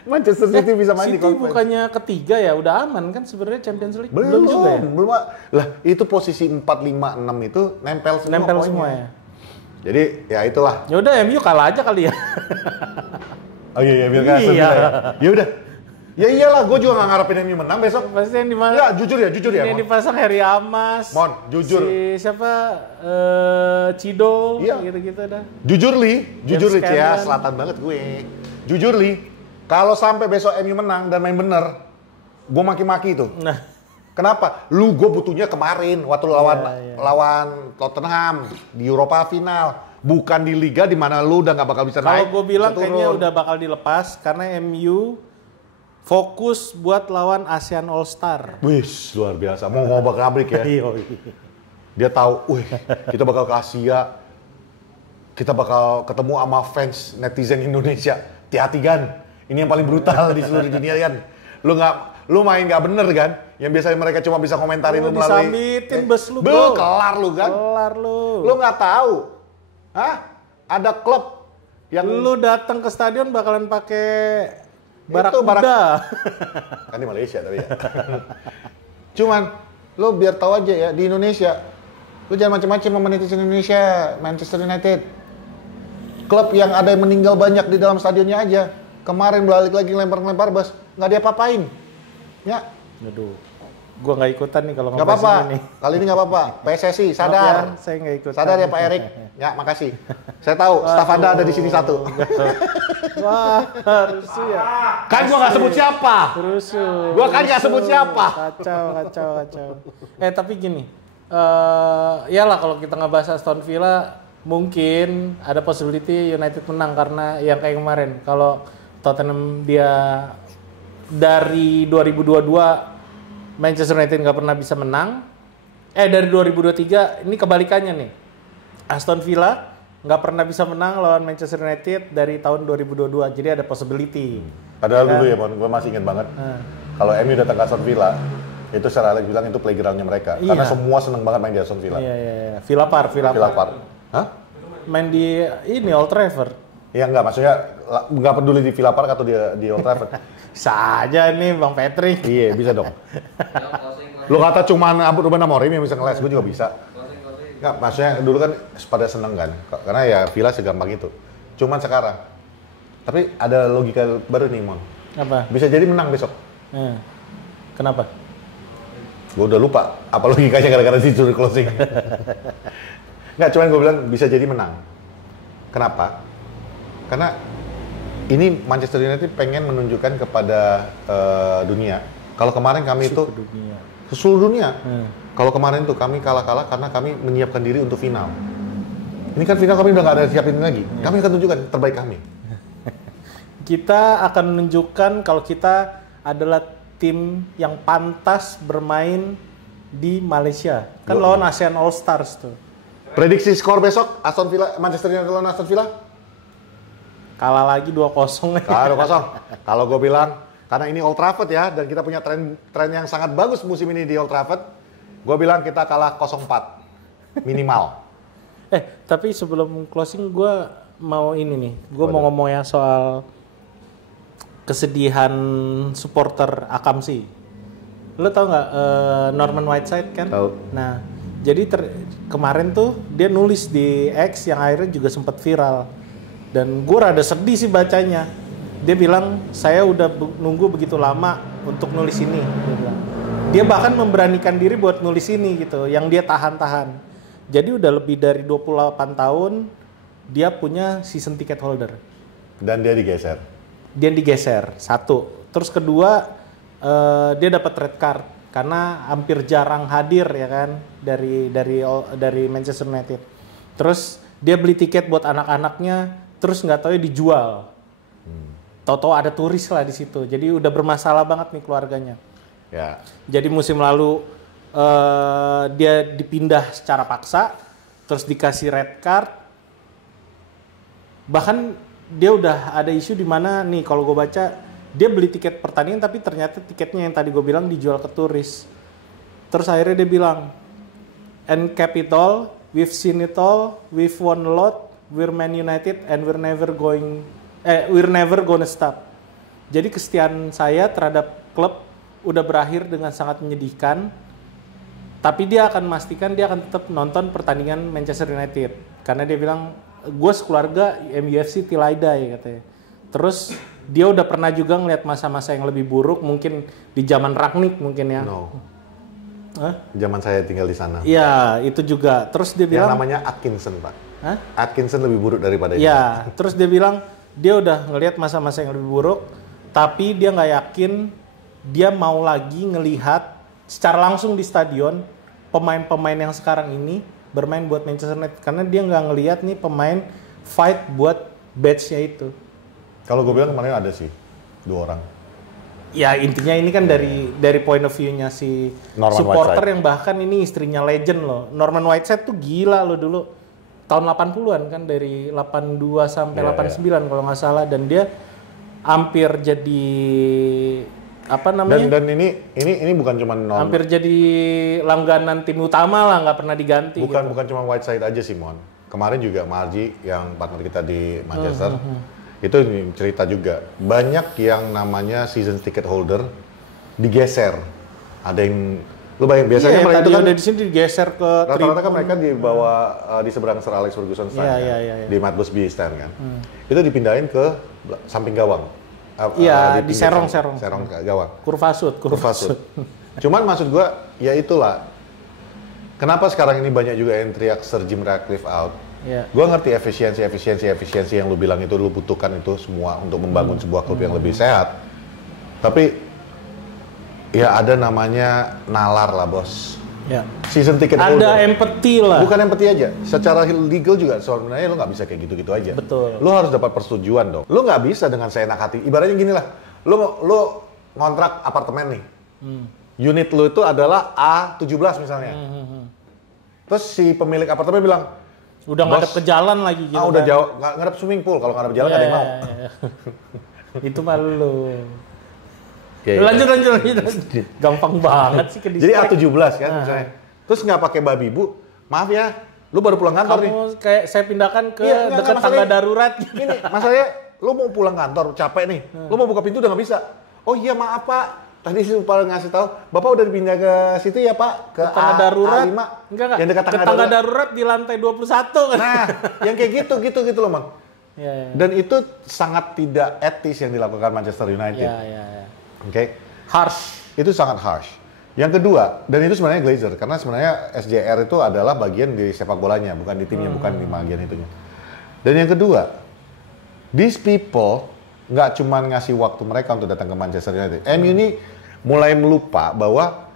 Manchester City bisa main di City conference. bukannya ketiga ya, udah aman kan sebenarnya Champions League? Belum juga ya? Belum. Lah, itu posisi 4, 5, 6 itu nempel semua Nempel poinnya. semua ya. Jadi, ya itulah. Ya udah MU kalah aja kali ya. Oh iya, biar kasih Iya. Ya udah. Ya iyalah, gue juga nggak ngarepin MU menang besok. Pasti yang di mana? Ya, jujur ya. Yang Mon. dipasang Harry Amas. Mon, jujur. Si siapa? Cido, Iya. gitu-gitu dah. Jujur li, James ya, Cameron. selatan banget gue. Jujur li, kalau sampai besok MU menang dan main bener, gue maki-maki tuh. Nah, Kenapa? Lu gue butuhnya kemarin waktu Iya. lawan Tottenham di Europa final, bukan di liga di mana lu udah nggak bakal bisa kalau naik. gue bilang bisa kayaknya turun. udah bakal dilepas karena MU fokus buat lawan ASEAN All Star. Wih, luar biasa. Mau ngobak ngabrik ya. Iya. Dia tahu, wih, kita bakal ke Asia, kita bakal ketemu sama fans netizen Indonesia. Hati-hati kan, ini yang paling brutal di seluruh dunia kan. Lu main nggak bener kan? Yang biasanya mereka cuma bisa komentarin lu melalui. Disambitin bus lu, bro. Kelar lu kan? Kelar lu. Lu nggak tahu, hah? Ada klub yang Lu datang ke stadion bakalan pakai barak Itu barak- kuda. kan di Malaysia tapi ya. Cuman lu biar tahu aja ya di Indonesia, lu jangan macam-macam sama netizen Indonesia, Manchester United. Klub yang ada yang meninggal banyak di dalam stadionnya aja. Kemarin balik lagi lempar-lempar bus, nggak diapa-apain. Ya, Aduh, gua nggak ikutan nih kalau nggak ngebahas apa-apa. ini. Kali ini nggak apa-apa. PSSI Maaf sadar. ya, saya nggak ikutan. Sadar ya Pak Erik. Ya, makasih. Saya tahu staf Anda ada di sini satu. Wah, rusuh ya. Kan gua nggak sebut siapa. Rusuh. Gua kan nggak sebut siapa. Kacau. Tapi gini, iyalah kalau kita ngebahas Aston Villa, mungkin ada possibility United menang karena yang kayak kemarin. Kalau Tottenham dia dari 2022 Manchester United nggak pernah bisa menang. Dari 2023 ini kebalikannya nih. Aston Villa nggak pernah bisa menang lawan Manchester United dari tahun 2022. Jadi ada possibility. Padahal dulu ya, Mon, gue masih ingat banget. Kalau MU datang ke Aston Villa, itu secara Alex bilang itu playgroundnya mereka. Iya. Karena semua seneng banget main di Aston Villa. Iya. Villa Park. Villa Park. Hah? Main di ini Old Trafford. Iya enggak, maksudnya nggak peduli di Villa Park atau di Old Trafford. Saja nih Bang Patrick. Iya, bisa dong. Yang closing. Lu kata cuman Ruben Amorim yang bisa ngeles, gue juga bisa. Closing. Enggak, maksudnya dulu kan pada seneng kan. Karena ya Villa segampang itu. Cuman sekarang. Tapi ada logika baru nih, Mon. Apa? Bisa jadi menang besok. Kenapa? Gue udah lupa apa logikanya gara-gara disuruh closing. Nggak, cuman gue bilang bisa jadi menang. Kenapa? Karena ini Manchester United pengen menunjukkan kepada dunia. Kalau kemarin kami itu seluruh dunia. Kalau kemarin tuh kami kalah karena kami menyiapkan diri untuk final. Ini kan final kami udah nggak ada siapin lagi. Kami akan tunjukkan terbaik kami. Kita akan menunjukkan kalau kita adalah tim yang pantas bermain di Malaysia. Kan lawan ASEAN All Stars tuh. Prediksi skor besok Aston Villa, Manchester United lawan Aston Villa? Kalah lagi 2-0. Kalau 2-0. Kalau gue bilang, karena ini Old Trafford ya, dan kita punya tren yang sangat bagus musim ini di Old Trafford, gue bilang kita kalah 0-4 minimal. Tapi sebelum closing gue mau ini nih, gue mau ngomong ya soal kesedihan supporter Akamsi. Lo tau nggak Norman Whiteside kan? Tahu. Nah, jadi kemarin tuh dia nulis di X yang akhirnya juga sempat viral. Dan gue rada sedih sih bacanya. Dia bilang, saya udah nunggu begitu lama untuk nulis ini. Dia bahkan memberanikan diri buat nulis ini gitu, yang dia tahan-tahan. Jadi udah lebih dari 28 tahun, dia punya season ticket holder. Dan dia digeser. Dia digeser, satu. Terus kedua, dia dapat red card. Karena hampir jarang hadir ya kan, dari Manchester United. Terus dia beli tiket buat anak-anaknya, terus nggak tahu dijual. Tahu-tahu ada turis lah di situ. Jadi udah bermasalah banget nih keluarganya. Ya. Jadi musim lalu dia dipindah secara paksa, terus dikasih red card. Bahkan dia udah ada isu di mana nih kalau gue baca dia beli tiket pertandingan tapi ternyata tiketnya yang tadi gue bilang dijual ke turis. Terus akhirnya dia bilang, "And capital, we've seen it all, we've won a lot, we're Man United and we're never gonna stop." Jadi kesetiaan saya terhadap klub udah berakhir dengan sangat menyedihkan. Tapi dia akan memastikan dia akan tetap nonton pertandingan Manchester United. Karena dia bilang, gue sekeluarga MUFC till I die katanya. Terus dia udah pernah juga ngeliat masa-masa yang lebih buruk, mungkin di zaman Rangnick mungkin ya. No. Zaman saya tinggal di sana. Iya, itu juga. Terus dia bilang, yang namanya Atkinson, Pak. Hah? Atkinson lebih buruk daripada ini. Iya, terus dia bilang dia udah ngelihat masa-masa yang lebih buruk, tapi dia nggak yakin dia mau lagi ngelihat secara langsung di stadion pemain-pemain yang sekarang ini bermain buat Manchester United, karena dia nggak ngelihat nih pemain fight buat badge-nya itu. Kalau gue bilang kemarin ada sih 2 orang. Ya intinya ini kan dari point of view-nya si Norman supporter Whiteside. yang bahkan ini istrinya legend loh. Norman Whiteside tuh gila loh dulu. Tahun 80-an kan, dari 82 sampai 89 kalau nggak salah, dan dia hampir jadi apa namanya? Dan ini bukan cuma Hampir jadi langganan tim utama lah, nggak pernah diganti. bukan cuma Whiteside aja sih, Mon. Kemarin juga Marji yang partner kita di Manchester. Itu cerita juga. Banyak yang namanya season ticket holder digeser. Ada yang lu bayang biasanya mereka itu kan udah di sini digeser ke rata-rata kan mereka dibawa di seberang Sir Alex Ferguson stand Iya. di Matt Busby stand kan. Itu dipindahin ke samping gawang. Iya, di pinggir serong gawang. Kurva sud. Cuman maksud gua ya itulah. Kenapa sekarang ini banyak juga yang teriak Sir Jim Ratcliffe out? Iya. Gua ngerti efisiensi yang lu bilang itu lu butuhkan itu semua untuk membangun sebuah klub yang lebih sehat. Tapi ya ada namanya nalar lah, Bos. Ya. Season ticket Ada holder. empathy lah. Bukan empati aja, secara legal juga sebenarnya lo nggak bisa kayak gitu-gitu aja. Betul. Lo harus dapat persetujuan dong. Lo nggak bisa dengan seenak hati. Ibaratnya gini lah, lo ngontrak apartemen nih. Unit lo itu adalah A17 misalnya. Terus si pemilik apartemen bilang, Udah ngadep ke jalan lagi gitu. udah kan. jauh, ngadep swimming pool. Kalau ngadep jalan nggak ada yang mau. Iya. Itu malu. Kayak Lanjut. Gampang banget sih ke Jadi distract. A17 kan misalnya. Terus nggak pakai babi bu, maaf ya, lu baru pulang kantor nih. Kamu kayak saya pindahkan ke Iya, nggak, dekat masalahnya- tangga darurat. Gini, masalahnya lu mau pulang kantor capek nih, lu mau buka pintu udah nggak bisa. Oh iya maaf pak, tadi sih lupa ngasih tahu, bapak udah dipindah ke situ ya pak, ke Tangga darurat. A5, Enggak. yang dekat Ke tangga tangga darurat. darurat di lantai 21 kan. Nah, yang kayak gitu loh mang. Iya. Dan itu sangat tidak etis yang dilakukan Manchester United. Iya. Oke, Harsh. itu sangat harsh. Yang kedua, dan itu sebenarnya Glazer, karena sebenarnya SJR itu adalah bagian di sepak bolanya, bukan di timnya, bukan di bagian itunya. Dan yang kedua, these people nggak cuma ngasih waktu mereka untuk datang ke Manchester United. MU ini mulai melupa bahwa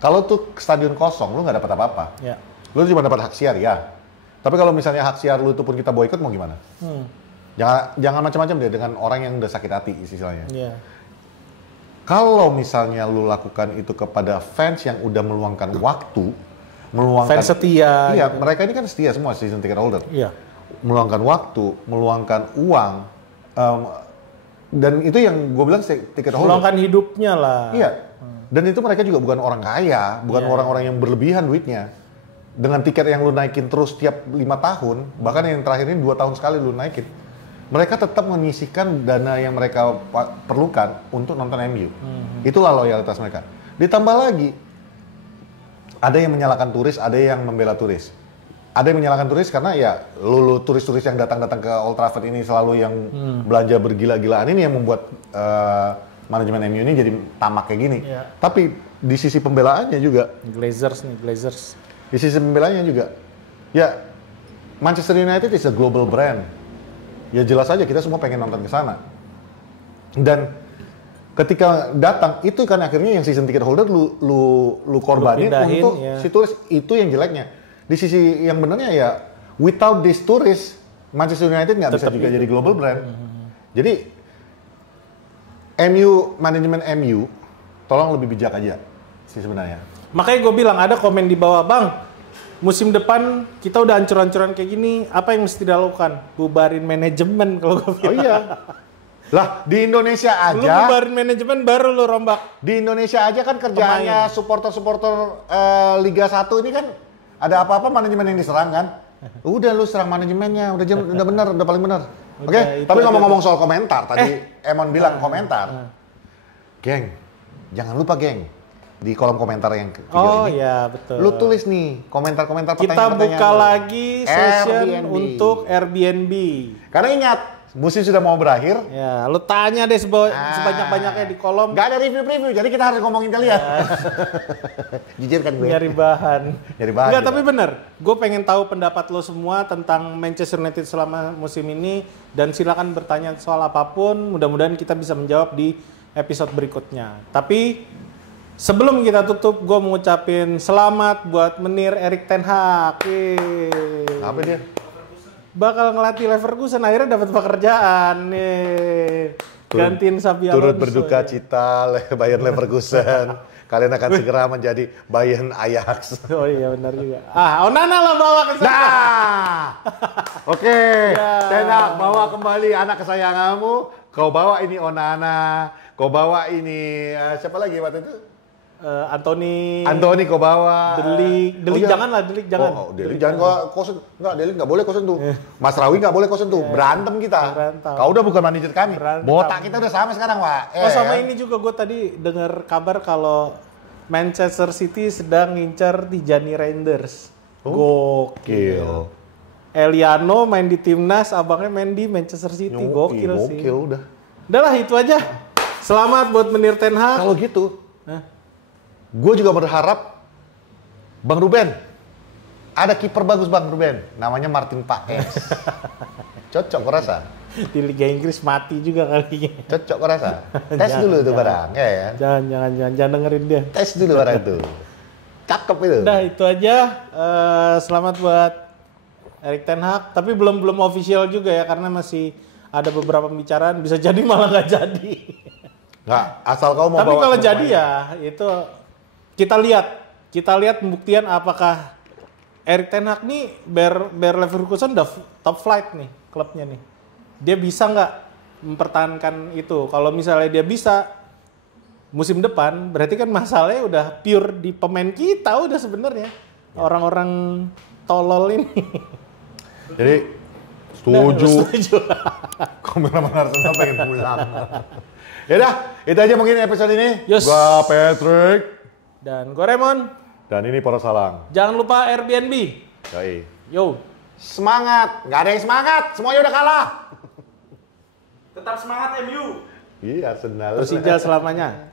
kalau tuh stadion kosong, lu nggak dapat apa-apa. Ya. Lu cuma dapat hak siar ya. Tapi kalau misalnya hak siar lu itu pun kita boikot, mau gimana? Jangan macam-macam deh dengan orang yang udah sakit hati istilahnya. Iya. Kalau misalnya lu lakukan itu kepada fans yang udah meluangkan waktu, Fans setia. Iya, gitu. mereka ini kan setia semua season ticket holder. Iya. Meluangkan waktu, meluangkan uang, dan itu yang gue bilang ticket holder. Meluangkan hidupnya lah. Iya. Dan itu mereka juga bukan orang kaya, bukan orang-orang yang berlebihan duitnya. Dengan tiket yang lu naikin terus tiap 5 tahun, bahkan yang terakhir ini 2 tahun sekali lu naikin, mereka tetap menyisihkan dana yang mereka perlukan untuk nonton MU. Itulah loyalitas mereka. Ditambah lagi, ada yang menyalahkan turis, ada yang membela turis. Ada yang menyalahkan turis karena ya lu turis-turis yang datang-datang ke Old Trafford ini selalu yang belanja bergila-gilaan ini yang membuat manajemen MU ini jadi tamak kayak gini. Iya. Tapi di sisi pembelaannya juga, Glazers. di sisi pembelaannya juga, ya Manchester United is a global brand. Ya jelas aja kita semua pengen nonton ke sana. Dan ketika datang itu kan akhirnya yang season ticket holder lu korbanin pindahin, untuk ya. si turis, itu yang jeleknya. Di sisi yang benernya ya without this tourist Manchester United nggak bisa Tetap juga itu. jadi global brand. Jadi manajemen MU, tolong lebih bijak aja sih sebenarnya. Makanya gue bilang ada komen di bawah, Bang, musim depan kita udah hancur-hancuran kayak gini, apa yang mesti dilakukan? Bubarin manajemen kalau gue bilang. Oh iya. Lah di Indonesia Lu aja. bubarin manajemen baru lu rombak. Di Indonesia aja kan kerjaannya supporter-supporter Liga 1 ini kan ada apa-apa manajemen yang diserang kan? Udah lu serang manajemennya, udah benar, udah paling benar. Oke, Udah, tapi itu ngomong-ngomong soal komentar, tadi Emon bilang komentar. Geng, jangan lupa geng, di kolom komentar yang video Oh ini. iya betul. Lu tulis nih komentar-komentar Kita pertanyaan-pertanyaan buka lu. lagi session Airbnb. untuk Airbnb. Karena ingat, musim sudah mau berakhir. Ya, lu tanya deh sebanyak-banyaknya di kolom. Gak ada review-review, jadi kita harus ngomongin kalian. Jujur kan gue? Nyari bahan. Nyari bahan Enggak, kita. tapi bener. Gue pengen tahu pendapat lo semua tentang Manchester United selama musim ini. Dan silakan bertanya soal apapun. Mudah-mudahan kita bisa menjawab di episode berikutnya. Tapi sebelum kita tutup, gue mau ngucapin selamat buat Menir Erik ten Hag. Yeay. Apa dia? Bakal ngelatih Leverkusen, akhirnya dapat pekerjaan. Yeay. Gantiin Xabi Alonso. Turut berduka cita Bayern Leverkusen. Kalian akan segera menjadi Bayern Ajax. Oh iya benar juga. Onana lah bawa ke sana. Nah, oke. Ya. Ten Hag bawa kembali anak kesayanganmu. Kau bawa ini Onana. Kau bawa ini siapa lagi waktu itu? Anthony Kau bawa. De Ligt jangan lah, De Ligt jangan. Oh, De Ligt jangan kau sentuh. Enggak, De Ligt enggak boleh kau sentuh. Mas Rawi enggak boleh kau sentuh. Berantem kita. Berantem. Kau udah bukan manajer kami. Berantem. Botak kita udah sama sekarang, Wak. Oh sama ini juga gue tadi dengar kabar kalau Manchester City sedang ngincar Tijani Reinders. Gokil. Eliano main di timnas, abangnya main di Manchester City. Gokil sih. Gokil udah. Udahlah itu aja. Selamat buat Menir ten Hag. Kalau gitu, gue juga berharap Bang Ruben, ada kiper bagus Bang Ruben, namanya Martin Paes. Cocok kok rasa? Di Liga Inggris mati juga kali. Cocok kok rasa? Tes dulu tuh barang, ya. Jangan dengerin dia. Tes dulu barang itu. Cakep itu. Udah itu aja. Selamat buat Erik ten Hag. Tapi belum official juga ya karena masih ada beberapa pembicaraan. Bisa jadi malah nggak jadi. Nggak, asal kau mau Tapi bawa kalau pemain. jadi ya itu kita lihat pembuktian apakah Erik ten Hag nih Bayer Leverkusen udah top flight nih klubnya nih. Dia bisa nggak mempertahankan itu? Kalau misalnya dia bisa musim depan, berarti kan masalahnya udah pure di pemain kita udah sebenarnya. Orang-orang tolol ini. Jadi setuju. Setuju. Kameraman Arsenal pengen pulang. Yaudah, itu aja mungkin episode ini. Yes. Gua Patrick. Dan gue Raymond. Dan ini Para Salang. Jangan lupa Airbnb. Yoi. Yo. Semangat, nggak ada yang semangat, semuanya udah kalah. Tetap semangat MU. Iya, Arsenal. Persija selamanya.